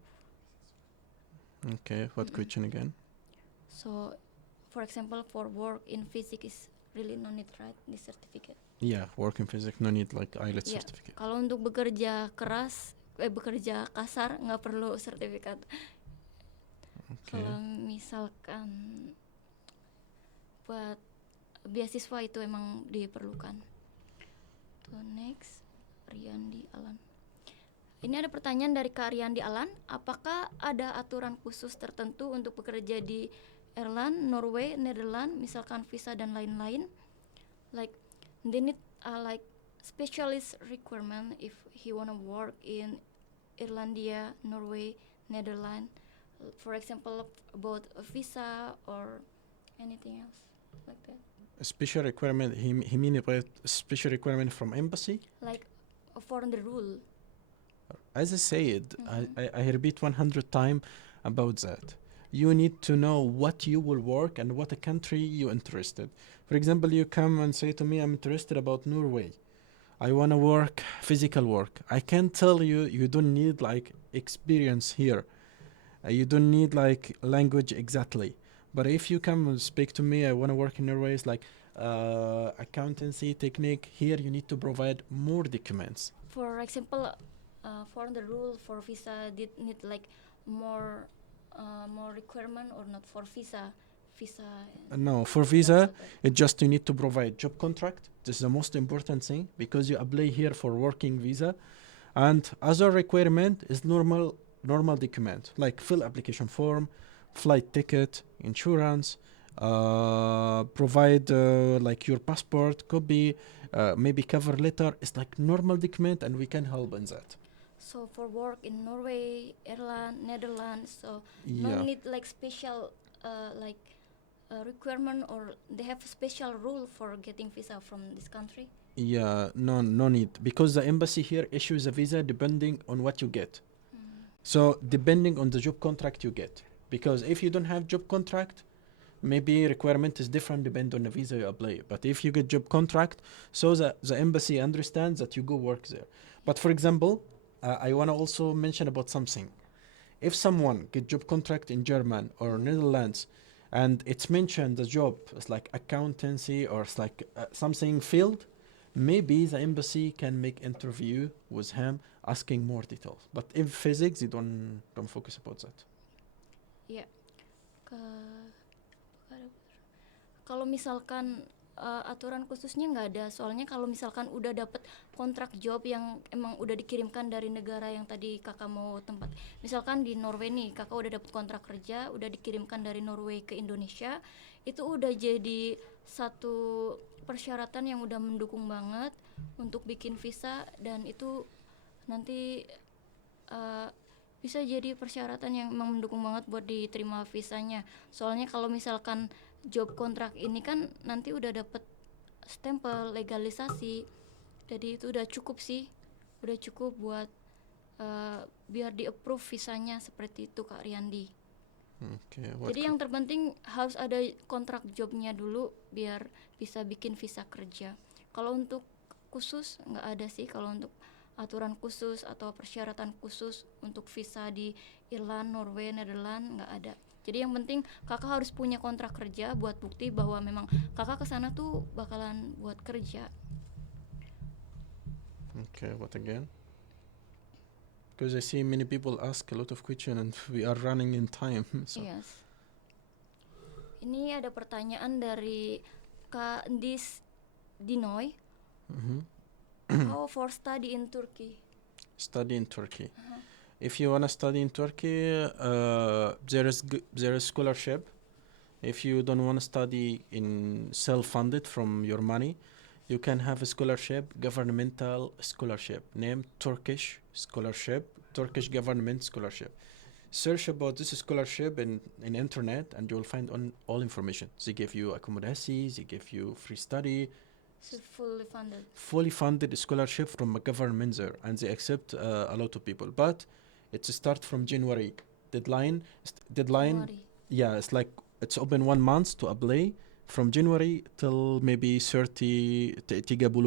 Okay, what question again? So, for example, for work in physics is really no need, right? This certificate. Yeah, work in physics no need like IELTS Yeah. certificate. Kalau untuk bekerja keras, bekerja kasar nggak perlu sertifikat. Okay. Kalau misalkan buat beasiswa itu emang diperlukan. So next, Riyandi Alan. Ini ada pertanyaan dari Kak Riyandi Alan, apakah ada aturan khusus tertentu untuk bekerja di Ireland, Norway, Netherlands, misalkan visa dan lain-lain? Like they need like specialist requirement if he wanna work in Irlandia, Norway, Netherlands. For example, about a visa or anything else like that. A special requirement, he mean about special requirement from embassy? Like for the rule. As I said, Mhm. I repeat 100 times about that. You need to know what you will work and what a country you interested. For example, you come and say to me, I'm interested about Norway. I want to work physical work. I can tell you, you don't need like experience here. You don't need like language exactly. But if you come and speak to me, I want to work in Norway, it's like accountancy technique. Here you need to provide more documents. For example, for the rule for visa did need like more more requirement or not for visa No, for visa, it just you need to provide job contract. This is the most important thing because you apply here for working visa, and other requirement is normal document like fill application form, flight ticket, insurance, provide like your passport copy, maybe cover letter. It's like normal document, and we can help in that. So for work in Norway, Ireland, Netherlands, so no Yeah. need like special like requirement or they have a special rule for getting visa from this country. Yeah, no need because the embassy here issues a visa depending on what you get. So depending on the job contract you get, because if you don't have job contract, maybe requirement is different depend on the visa you apply. But if you get job contract, so the embassy understands that you go work there. But for example, I want to also mention about something. If someone get job contract in German or Netherlands, and it's mentioned the job is like accountancy or it's like something field, maybe the embassy can make interview with him asking more details. But in physics, you don't focus about that. Ya, kalau misalkan aturan khususnya nggak ada, soalnya kalau misalkan udah dapet kontrak job yang emang udah dikirimkan dari negara yang tadi kakak mau tempat, misalkan di Norway nih, kakak udah dapet kontrak kerja, udah dikirimkan dari Norway ke Indonesia, itu udah jadi satu persyaratan yang udah mendukung banget untuk bikin visa, dan itu nanti uh, bisa jadi persyaratan yang emang mendukung banget buat diterima visanya. Soalnya kalau misalkan job kontrak ini kan nanti udah dapet stempel legalisasi, jadi itu udah cukup sih, udah cukup buat biar di approve visanya, seperti itu Kak Riyandi. Okay. Jadi yang terpenting harus ada kontrak jobnya dulu biar bisa bikin visa kerja. Kalau untuk khusus nggak ada sih, kalau untuk aturan khusus atau persyaratan khusus untuk visa di Irland, Norway, Netherlands nggak ada. Jadi yang penting kakak harus punya kontrak kerja buat bukti bahwa memang kakak kesana tuh bakalan buat kerja. Okay, what again? Because I see many people ask a lot of questions and we are running in time. So. Yes. Ini ada pertanyaan dari Kak Dis Dinoy. How for study in Turkey? Study in Turkey. If you wanna study in Turkey, there is scholarship. If you don't wanna study in self-funded from your money, you can have a scholarship, governmental scholarship, named Turkish scholarship, Turkish government scholarship. Search about this scholarship in internet and you'll find on all information. They give you accommodation, they give you free study, So fully funded scholarship from a government there, and they accept a lot of people. But it's start from January. Deadline. January. Yeah, it's like it's open 1 month to apply. From January till maybe 30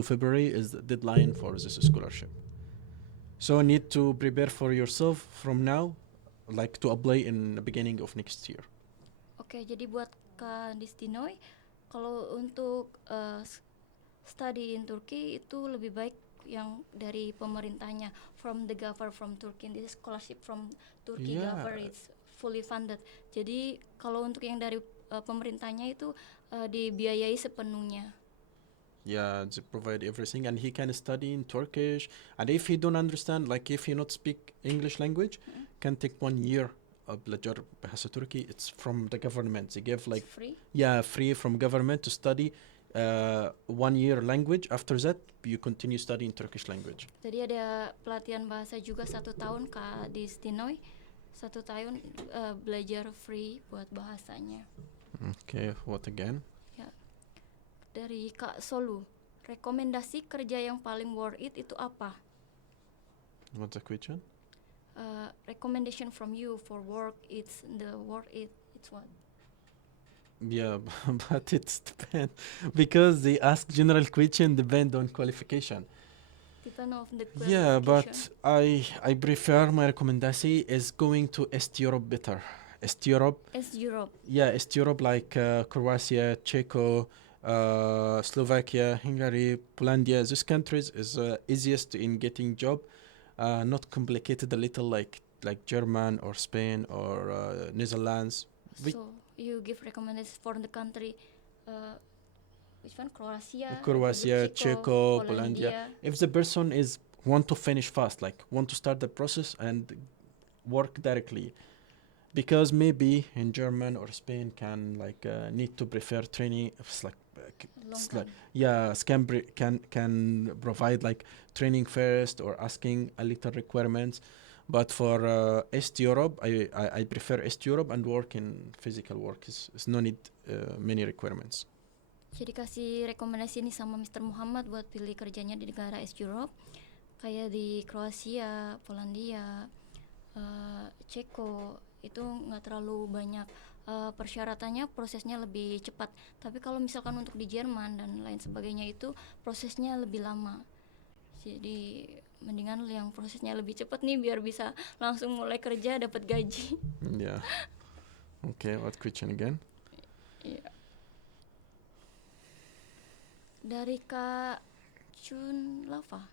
February is the deadline for this scholarship. So need to prepare for yourself from now, like to apply in the beginning of next year. Oke, jadi buat Kak Distinoy, kalau untuk study in Turkey itu lebih baik yang dari pemerintahnya, from the government from Turkey. This scholarship from Turkey government is fully funded. Jadi kalau untuk yang dari pemerintahnya itu dibiayai sepenuhnya. Yeah, they provide everything, and he can study in Turkish. And if he don't understand, like if he not speak English language, can take 1 year belajar bahasa Turki. It's from the government. They give It's like free. free from government to study 1 year language. After that, you continue studying Turkish language. Jadi ada pelatihan bahasa juga 1 tahun Kak di Stinoy. 1 tahun belajar free buat bahasanya. Okay, what again? Ya. Dari Kak Solu, rekomendasi kerja yang paling worth it itu apa? What's the question? Recommendation from you for work, it's the worth it. It's what? Yeah, but it's depend because they ask general question depend on qualification. Depend on the Yeah, but qualification. I prefer my recommendation is going to East Europe better. East Europe, As Europe. yeah, East Europe like Croatia, Czechia, Slovakia, Hungary, Poland. These countries is easiest in getting job, not complicated a little like German or Spain or Netherlands. We- So you give recommendations for the country, which one? Croatia, Croatia, Republic Czech, Czechia, Polandia. If the person is want to finish fast, like want to start the process and work directly, because maybe in German or Spain can like need to prefer training. It's like Long it's time. like can provide like training first or asking a little requirements. But for East Europe, I prefer East Europe and work in physical work. Is no need many requirements. Jadi kasih rekomendasi nih sama Mr. Muhammad buat pilih kerjanya di negara East Europe, kayak di Kroasia, Polandia, Ceko, itu nggak terlalu banyak persyaratannya, prosesnya lebih cepat. Tapi kalau misalkan untuk di Jerman dan lain sebagainya itu prosesnya lebih lama. Jadi mendingan yang prosesnya lebih cepat nih biar bisa langsung mulai kerja dapat gaji. Yeah. Okay. What question again? Iya. Dari Kak Cunilava.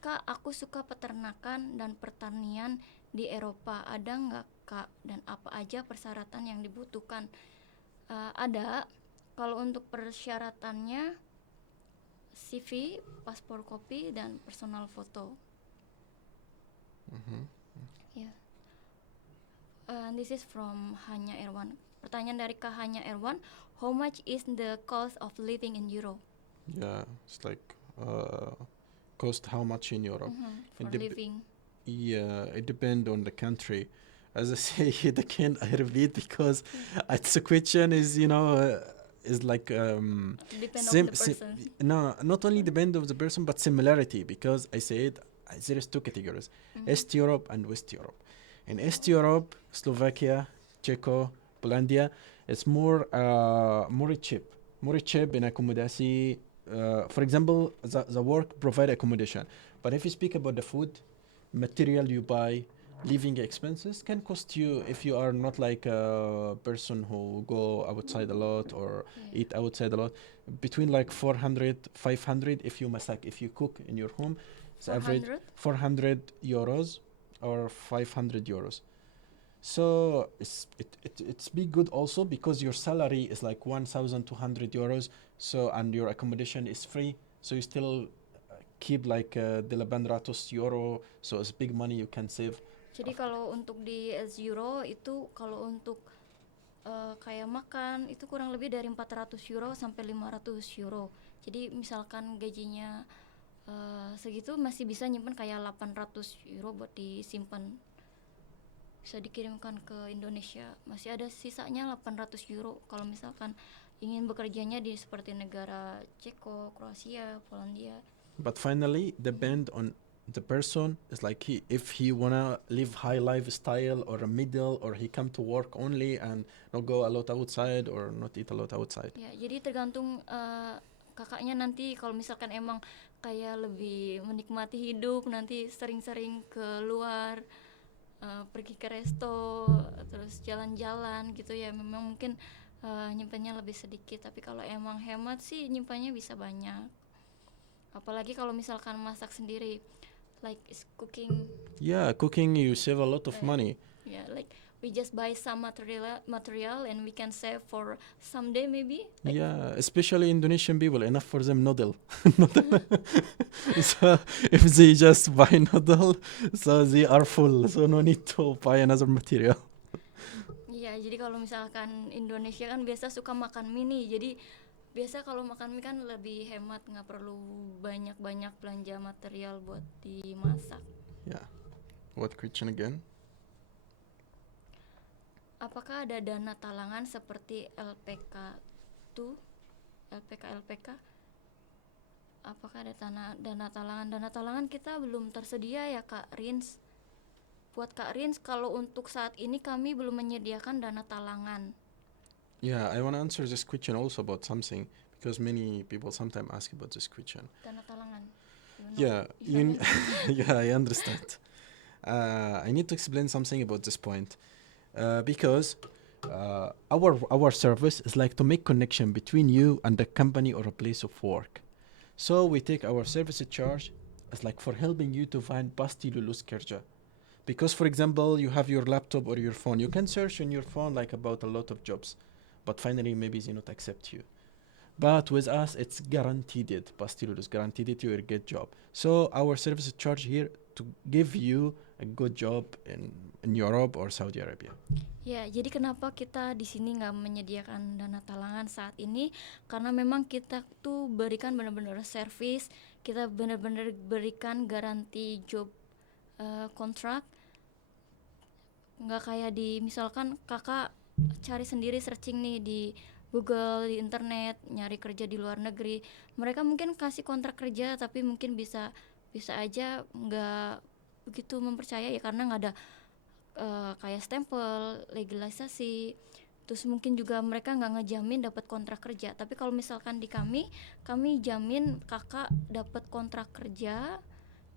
Kak, aku suka peternakan dan pertanian di Eropa. Ada nggak Kak? Dan apa aja persyaratan yang dibutuhkan? Ada. Kalau untuk persyaratannya CV, paspor kopi, dan personal foto. Ya. This is from Hanya Erwan. Pertanyaan dari Kak Hanya Erwan. How much is the cost of living in Europe? Yeah, it's like cost how much in Europe. For It dep- living. Yeah, it depends on the country. As I say, again, I repeat because it's a question is is like Depend on sim- the sim- person. no, not only depend of the person but similarity because I said there is two categories: East Europe and West Europe. In East Europe, Slovakia, Czechia, Polandia, it's more more cheap in accommodation. For example, the work provide accommodation, but if you speak about the food, material you buy, living expenses can cost you if you are not like a person who go outside a lot or Yeah. eat outside a lot, between like 400 500 if you masak, if you cook in your home, it's average 400? 400 euros or 500 euros. So it's be good also because your salary is like 1,200 euros. So and your accommodation is free. So you still keep like 800 euro. So it's big money you can save. Jadi kalau untuk di Euro itu kalau untuk kayak makan itu kurang lebih dari 400 euro sampai 500 euro. Jadi misalkan gajinya segitu masih bisa nyimpen kayak 800 euro buat disimpan. Bisa dikirimkan ke Indonesia. Masih ada sisanya 800 euro kalau misalkan ingin bekerjanya di seperti negara Ceko, Kroasia, Polandia. But finally, depend on the person. It's like if he wanna live high lifestyle or a middle, or he come to work only and not go a lot outside or not eat a lot outside. Ya, jadi tergantung kakaknya nanti kalau misalkan emang kayak lebih menikmati hidup, nanti sering-sering keluar, pergi ke resto, terus jalan-jalan gitu ya, memang mungkin nyimpannya lebih sedikit. Tapi kalau emang hemat sih nyimpannya bisa banyak. Apalagi kalau misalkan masak sendiri, like cooking. Yeah, cooking you save a lot of money. Yeah, like we just buy some material and we can save for someday maybe. Like, Yeah, especially Indonesian people, enough for them noodle. Noodle. So if they just buy noodle, so they are full, so no need to buy another material. iya, jadi kalau misalkan Indonesia kan biasa suka makan mie nih, jadi biasa kalau makan mie kan lebih hemat, nggak perlu banyak-banyak belanja material buat dimasak. Yeah. What question again? Apakah ada dana talangan seperti LPK tuh, LPK? Apakah ada dana talangan? Dana talangan kita belum tersedia ya Kak Rins. Buat Kak Rins, kalau untuk saat ini kami belum menyediakan dana talangan. Yeah, I want to answer this question also about something because many people sometimes ask about this question. Dana talangan. Yeah, yeah, I understand. I need to explain something about this point because our service is like to make connection between you and the company or a place of work. So we take our service charge as like for helping you to find pasti lulus kerja. Because for example, you have your laptop or your phone, you can search on your phone like about a lot of jobs, but finally maybe they not accept you. But with us, it's guaranteed it. Pasti lulus, guaranteed it you will get job. So our service charge here to give you a good job in Europe or Saudi Arabia. Ya, jadi kenapa kita di sini nggak menyediakan dana talangan saat ini? Karena memang kita tuh berikan benar-benar service, kita benar-benar berikan garansi job kontrak. Nggak kayak di misalkan kakak cari sendiri searching nih di Google, di internet, nyari kerja di luar negeri. Mereka mungkin kasih kontrak kerja tapi mungkin bisa aja nggak begitu mempercayai ya, karena nggak ada kayak stempel, legalisasi. Terus mungkin juga mereka nggak ngejamin dapat kontrak kerja. Tapi kalau misalkan di kami jamin kakak dapat kontrak kerja.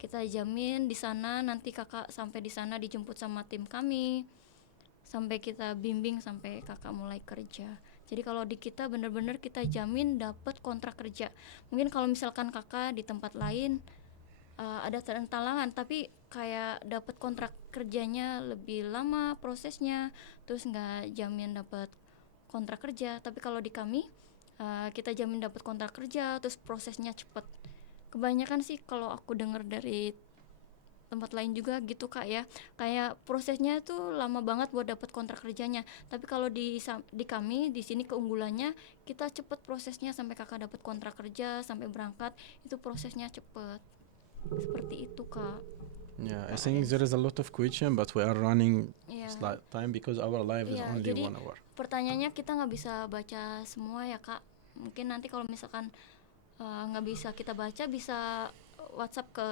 Kita jamin di sana nanti kakak sampai di sana dijemput sama tim kami. Sampai kita bimbing sampai kakak mulai kerja. Jadi kalau di kita benar-benar kita jamin dapat kontrak kerja. Mungkin kalau misalkan kakak di tempat lain ada talangan tapi kayak dapat kontrak kerjanya lebih lama prosesnya, terus nggak jamin dapat kontrak kerja. Tapi kalau di kami kita jamin dapat kontrak kerja, terus prosesnya cepet. Kebanyakan sih kalau aku dengar dari tempat lain juga gitu Kak ya, kayak prosesnya tuh lama banget buat dapat kontrak kerjanya. Tapi kalau di kami di sini keunggulannya kita cepet prosesnya, sampai kakak dapat kontrak kerja sampai berangkat itu prosesnya cepet. Seperti itu Kak. Yeah, I think there is a lot of question, but we are running Yeah. time because our live is Yeah, only jadi 1 hour. pertanyaannya kita nggak bisa baca semua ya Kak. Mungkin nanti kalau misalkan nggak bisa kita baca, bisa WhatsApp ke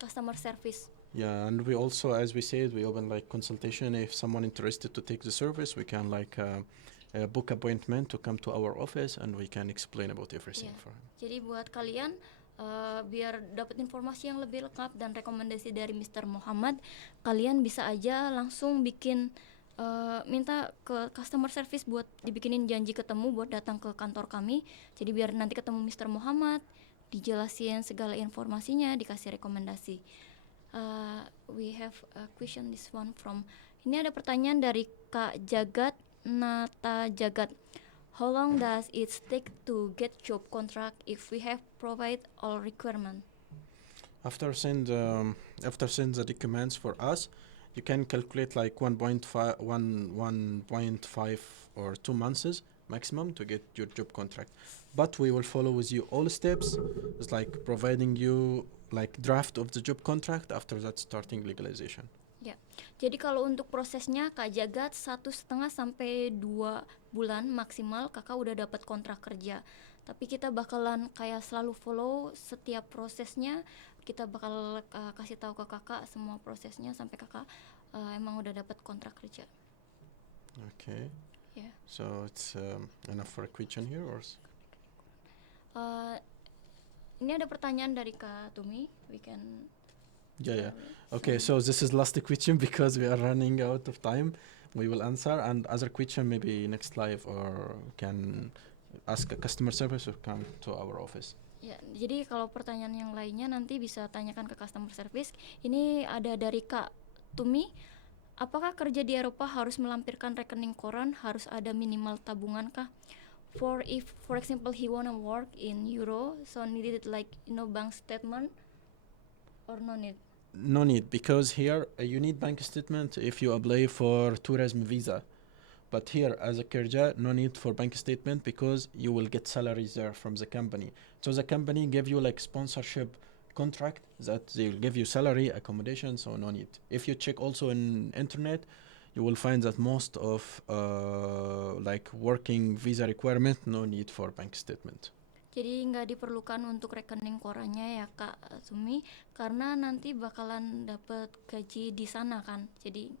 customer service. Yeah, and we also, as we said, we open like consultation. If someone interested to take the service, we can like book appointment to come to our office, and we can explain about everything Yeah. for him. Jadi buat kalian biar dapat informasi yang lebih lengkap dan rekomendasi dari Mr. Muhammad, kalian bisa aja langsung bikin minta ke customer service buat dibikinin janji ketemu buat datang ke kantor kami. Jadi biar nanti ketemu Mr. Muhammad, dijelasin segala informasinya, dikasih rekomendasi. We have a question, this one from, ini ada pertanyaan dari Kak Jagat Nata Jagat. How long does it take to get job contract if we have provide all requirement? After send the documents for us, you can calculate like 1.5 or 2 months maximum to get your job contract. But we will follow with you all steps. It's like providing you like draft of the job contract, after that starting legalization. Ya, jadi kalau untuk prosesnya Kak Jagat 1,5 sampai 2 bulan maksimal kakak udah dapat kontrak kerja. Tapi kita bakalan kayak selalu follow setiap prosesnya. Kita bakal kasih tahu ke kakak semua prosesnya sampai kakak emang udah dapat kontrak kerja. Okay. Yeah. So it's enough for a question here, or? Ini ada pertanyaan dari Kak Tumi. We can. Yeah. Okay, so this is last question because we are running out of time. We will answer, and other question maybe next live, or can ask a customer service or come to our office. Ya, jadi kalau pertanyaan yang lainnya nanti bisa tanyakan ke customer service. Ini ada dari Kak Tumi. Apakah kerja di Eropa harus melampirkan rekening koran? Harus ada minimal tabungan kah? For example he wanna work in Euro, so needed like bank statement or no need? No need, because here you need bank statement if you apply for tourism visa. But here, as a Kerja, no need for bank statement because you will get salaries there from the company. So the company give you like sponsorship contract that they will give you salary, accommodation, so no need. If you check also in internet, you will find that most of like working visa requirement, no need for bank statement. Jadi nggak diperlukan untuk rekening korannya ya Kak Sumi, karena nanti bakalan dapat gaji di sana kan. Jadi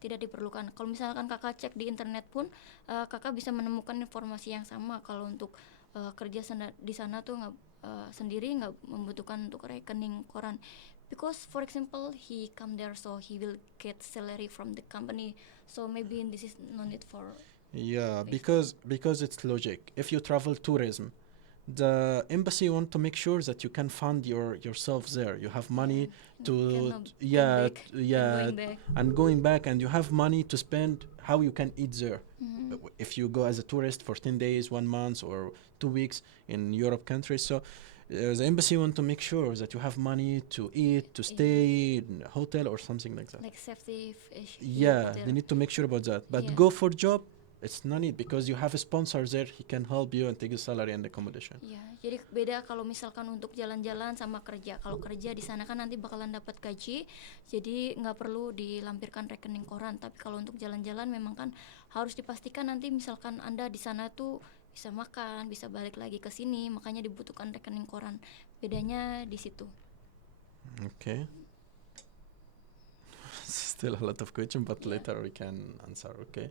tidak diperlukan. Kalau misalkan kakak cek di internet pun, kakak bisa menemukan informasi yang sama. Kalau untuk kerja di sana tuh sendiri nggak membutuhkan untuk rekening koran. Because for example he come there so he will get salary from the company. So maybe this is no need for. Yeah, because it's logic. If you travel tourism, the embassy want to make sure that you can fund yourself there. You have money to going back, and you have money to spend how you can eat there. If you go as a tourist for 10 days, 1 month, or 2 weeks in Europe countries, so the embassy want to make sure that you have money to eat, to stay in a hotel or something like that. Like safety issue. Yeah, they need to make sure about that. But go for job, it's no need because you have a sponsor there. He can help you and take the salary and accommodation. Ya, jadi beda kalau misalkan untuk jalan-jalan sama kerja. Kalau kerja di sana kan nanti bakalan dapat gaji, jadi nggak perlu dilampirkan rekening koran. Tapi kalau untuk jalan-jalan memang kan harus dipastikan nanti misalkan Anda di sana tuh bisa makan, bisa balik lagi ke sini, makanya dibutuhkan rekening koran. Bedanya di situ. Okay. Still a lot of question, but later we can answer. Okay.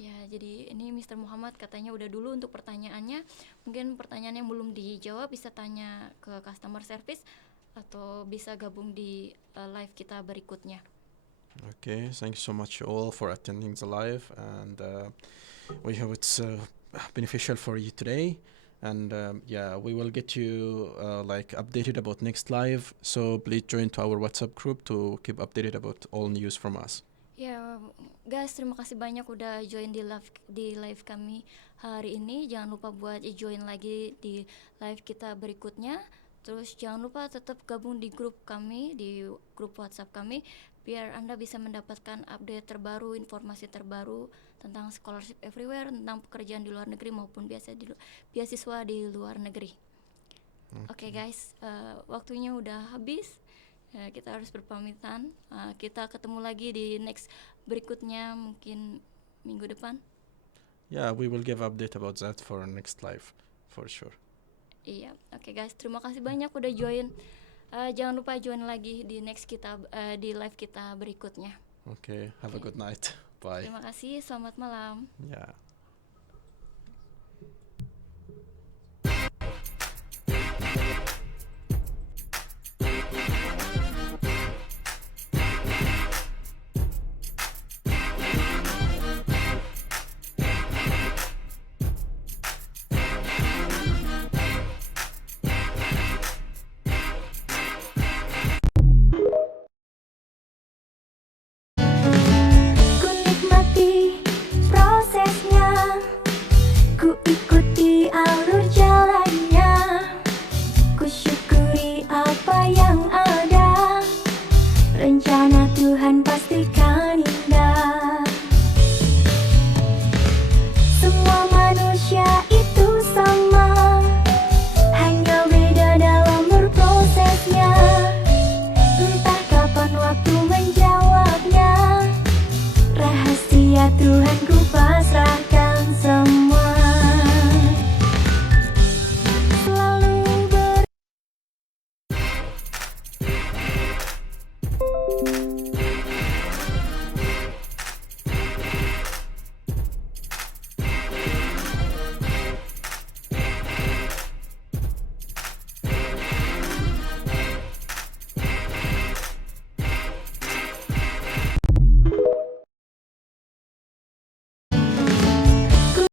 Ya, jadi ini Mr. Muhammad katanya udah dulu untuk pertanyaannya. Mungkin pertanyaan yang belum dijawab bisa tanya ke customer service atau bisa gabung di live kita berikutnya. Okay, thank you so much all for attending the live, and we hope it's beneficial for you today. And we will get you like updated about next live. So please join to our WhatsApp group to keep updated about all news from us. Ya, guys, terima kasih banyak udah join di live kami hari ini. Jangan lupa buat join lagi di live kita berikutnya. Terus jangan lupa tetap gabung di grup kami, di grup WhatsApp kami, biar Anda bisa mendapatkan update terbaru, informasi terbaru tentang scholarship everywhere, tentang pekerjaan di luar negeri maupun beasiswa di luar negeri. Oke, guys, waktunya udah habis. Kita harus berpamitan. Kita ketemu lagi di next berikutnya, mungkin minggu depan. Yeah, we will give update about that for next live for sure. Iya, oke guys, terima kasih banyak udah join. Jangan lupa join lagi di next kita di live kita berikutnya. Okay, have a good night. Bye. Terima kasih, selamat malam. Yeah. Ku nikmati prosesnya, ku ikuti alur jalannya, ku syukuri apa yang ada. Rencana Tuhan pastikan indah. Semua manusia itu sama, hanya beda dalam berprosesnya. Entah kapan waktu menjawabnya. Rahasia Tuhan ku pasrahkan semua. Selalu